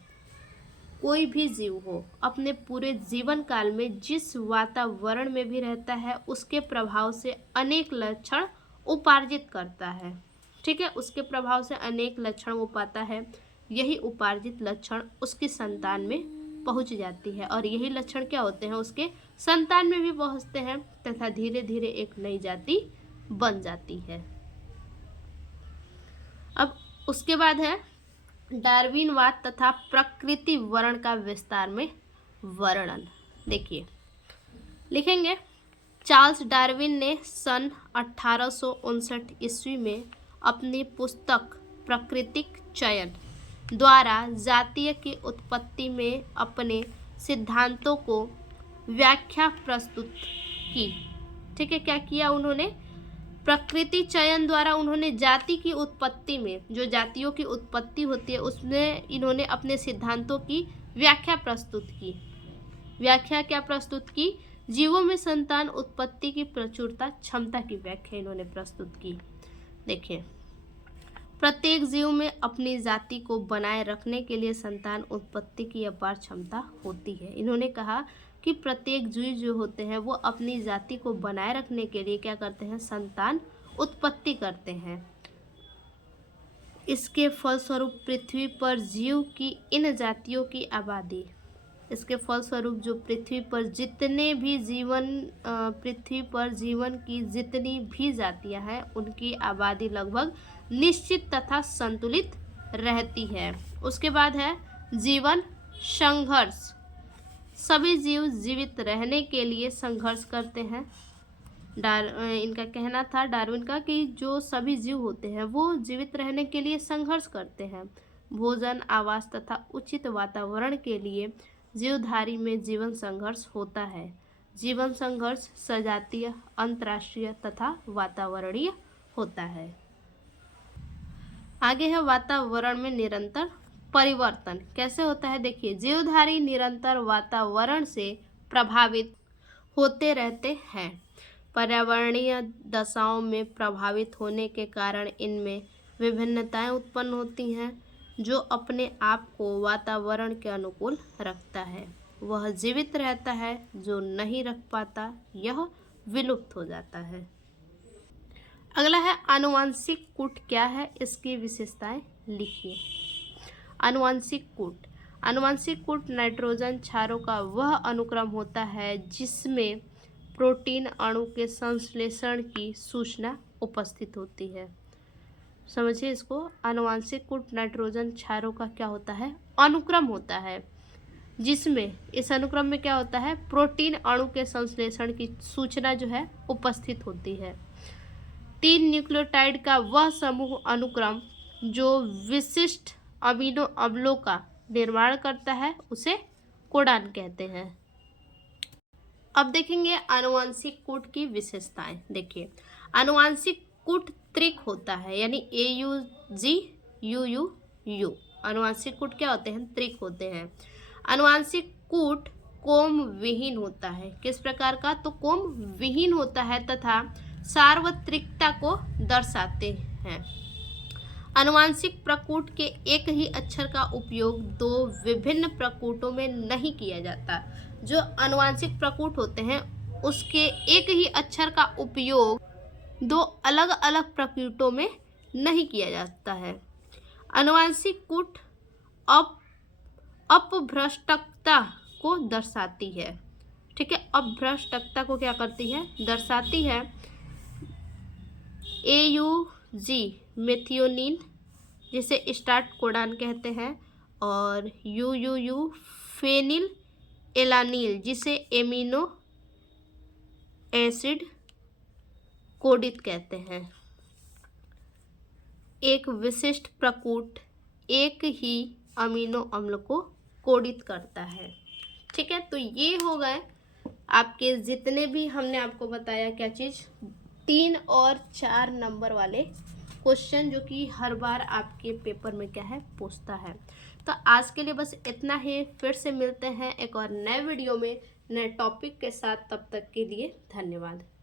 कोई भी जीव हो अपने पूरे जीवन काल में जिस वातावरण में भी रहता है उसके प्रभाव से अनेक लक्षण उपार्जित करता है। ठीक है, उसके प्रभाव से अनेक लक्षण वो पाता है। यही उपार्जित लक्षण उसकी संतान में पहुंच जाती है और यही लक्षण क्या होते हैं? उसके संतान में भी पहुंचते हैं तथा धीरे धीरे एक नई जाति बन जाती है। अब उसके बाद है डार्विनवाद तथा प्रकृति वर्ण का विस्तार में वर्णन। देखिए लिखेंगे, चार्ल्स डार्विन ने सन 1859 ईस्वी में अपनी पुस्तक प्राकृतिक चयन द्वारा जातीय की उत्पत्ति में अपने सिद्धांतों को व्याख्या प्रस्तुत की। ठीक है, क्या किया उन्होंने? प्रकृति चयन द्वारा उन्होंने जाति की उत्पत्ति में, जो जातियों की उत्पत्ति होती है उसमें इन्होंने अपने सिद्धांतों की व्याख्या प्रस्तुत की। व्याख्या क्या प्रस्तुत की? जीवों में संतान उत्पत्ति की प्रचुरता क्षमता की व्याख्या इन्होंने प्रस्तुत की। देखिए, प्रत्येक जीव में अपनी जाति को बनाए रखने के लिए संतान उत्पत्ति की अपार क्षमता होती है। इन्होंने कहा कि प्रत्येक जीव जो होते हैं वो अपनी जाति को बनाए रखने के लिए क्या करते हैं? संतान उत्पत्ति करते हैं। इसके फलस्वरूप पृथ्वी पर जीव की इन जातियों की आबादी, इसके फलस्वरूप जो पृथ्वी पर जितने भी पृथ्वी पर जीवन की जितनी भी जातियां हैं उनकी आबादी लगभग निश्चित तथा संतुलित रहती है। उसके बाद है जीवन संघर्ष। सभी जीव जीवित रहने के लिए संघर्ष करते हैं। इनका कहना था डार्विन का कि जो सभी जीव होते हैं वो जीवित रहने के लिए संघर्ष करते हैं। भोजन, आवास तथा उचित वातावरण के लिए जीवधारी में जीवन संघर्ष होता है। जीवन संघर्ष सजातीय, अंतर्राष्ट्रीय तथा वातावरणीय होता है। आगे है वातावरण में निरंतर परिवर्तन कैसे होता है? देखिए, जीवधारी निरंतर वातावरण से प्रभावित होते रहते हैं। पर्यावरणीय दशाओं में प्रभावित होने के कारण इनमें विभिन्नताएं उत्पन्न होती हैं। जो अपने आप को वातावरण के अनुकूल रखता है वह जीवित रहता है, जो नहीं रख पाता यह विलुप्त हो जाता है। अगला है आनुवंशिक कूट क्या है, इसकी विशेषताएं लिखिए। आनुवंशिक कूट नाइट्रोजन क्षारों का वह अनुक्रम होता है जिसमें प्रोटीन अणु के संश्लेषण की सूचना उपस्थित होती है। समझिए इसको, आनुवंशिक कूट नाइट्रोजन क्षारों का क्या होता है, अनुक्रम होता है, जिसमें इस अनुक्रम में क्या होता है, प्रोटीन अणु के संश्लेषण की सूचना जो है उपस्थित होती है। 3 न्यूक्लियोटाइड का वह समूह अनुक्रम जो विशिष्ट अमीनो अम्लों का निर्माण करता है उसे कोडान कहते हैं। अब देखेंगे आनुवंशिक कूट की विशेषताएं। देखिए, आनुवंशिक कूट त्रिक होता है, यानी AUG UUU। आनुवंशिक कूट क्या होते हैं, त्रिक होते हैं। आनुवंशिक कूट कोम विहीन होता है। किस प्रकार का, तो कोम विहीन होता है तथा सार्वत्रिकता को दर्शाते हैं। आनुवंशिक प्रकूट के एक ही अक्षर का उपयोग 2 विभिन्न प्रकूटों में नहीं किया जाता। जो आनुवंशिक प्रकूट होते हैं उसके एक ही अक्षर का उपयोग 2 अलग अलग प्रकूटों में नहीं किया जाता है। आनुवंशिक कूट अपभ्रष्टता को दर्शाती है। ठीक है, अपभ्रष्टता को क्या करती है, दर्शाती है। AUG मेथियोनिन जिसे स्टार्ट कोडान कहते हैं, और UUU फेनिल एलानिल जिसे एमिनो एसिड कोडित कहते हैं। एक विशिष्ट प्रकूट एक ही अमीनो अम्ल को कोडित करता है। ठीक है, तो ये हो गए आपके जितने भी हमने आपको बताया क्या चीज़, 3 और 4 नंबर वाले क्वेश्चन जो कि हर बार आपके पेपर में क्या है, पूछता है। तो आज के लिए बस इतना ही। फिर से मिलते हैं एक और नए वीडियो में नए टॉपिक के साथ। तब तक के लिए धन्यवाद।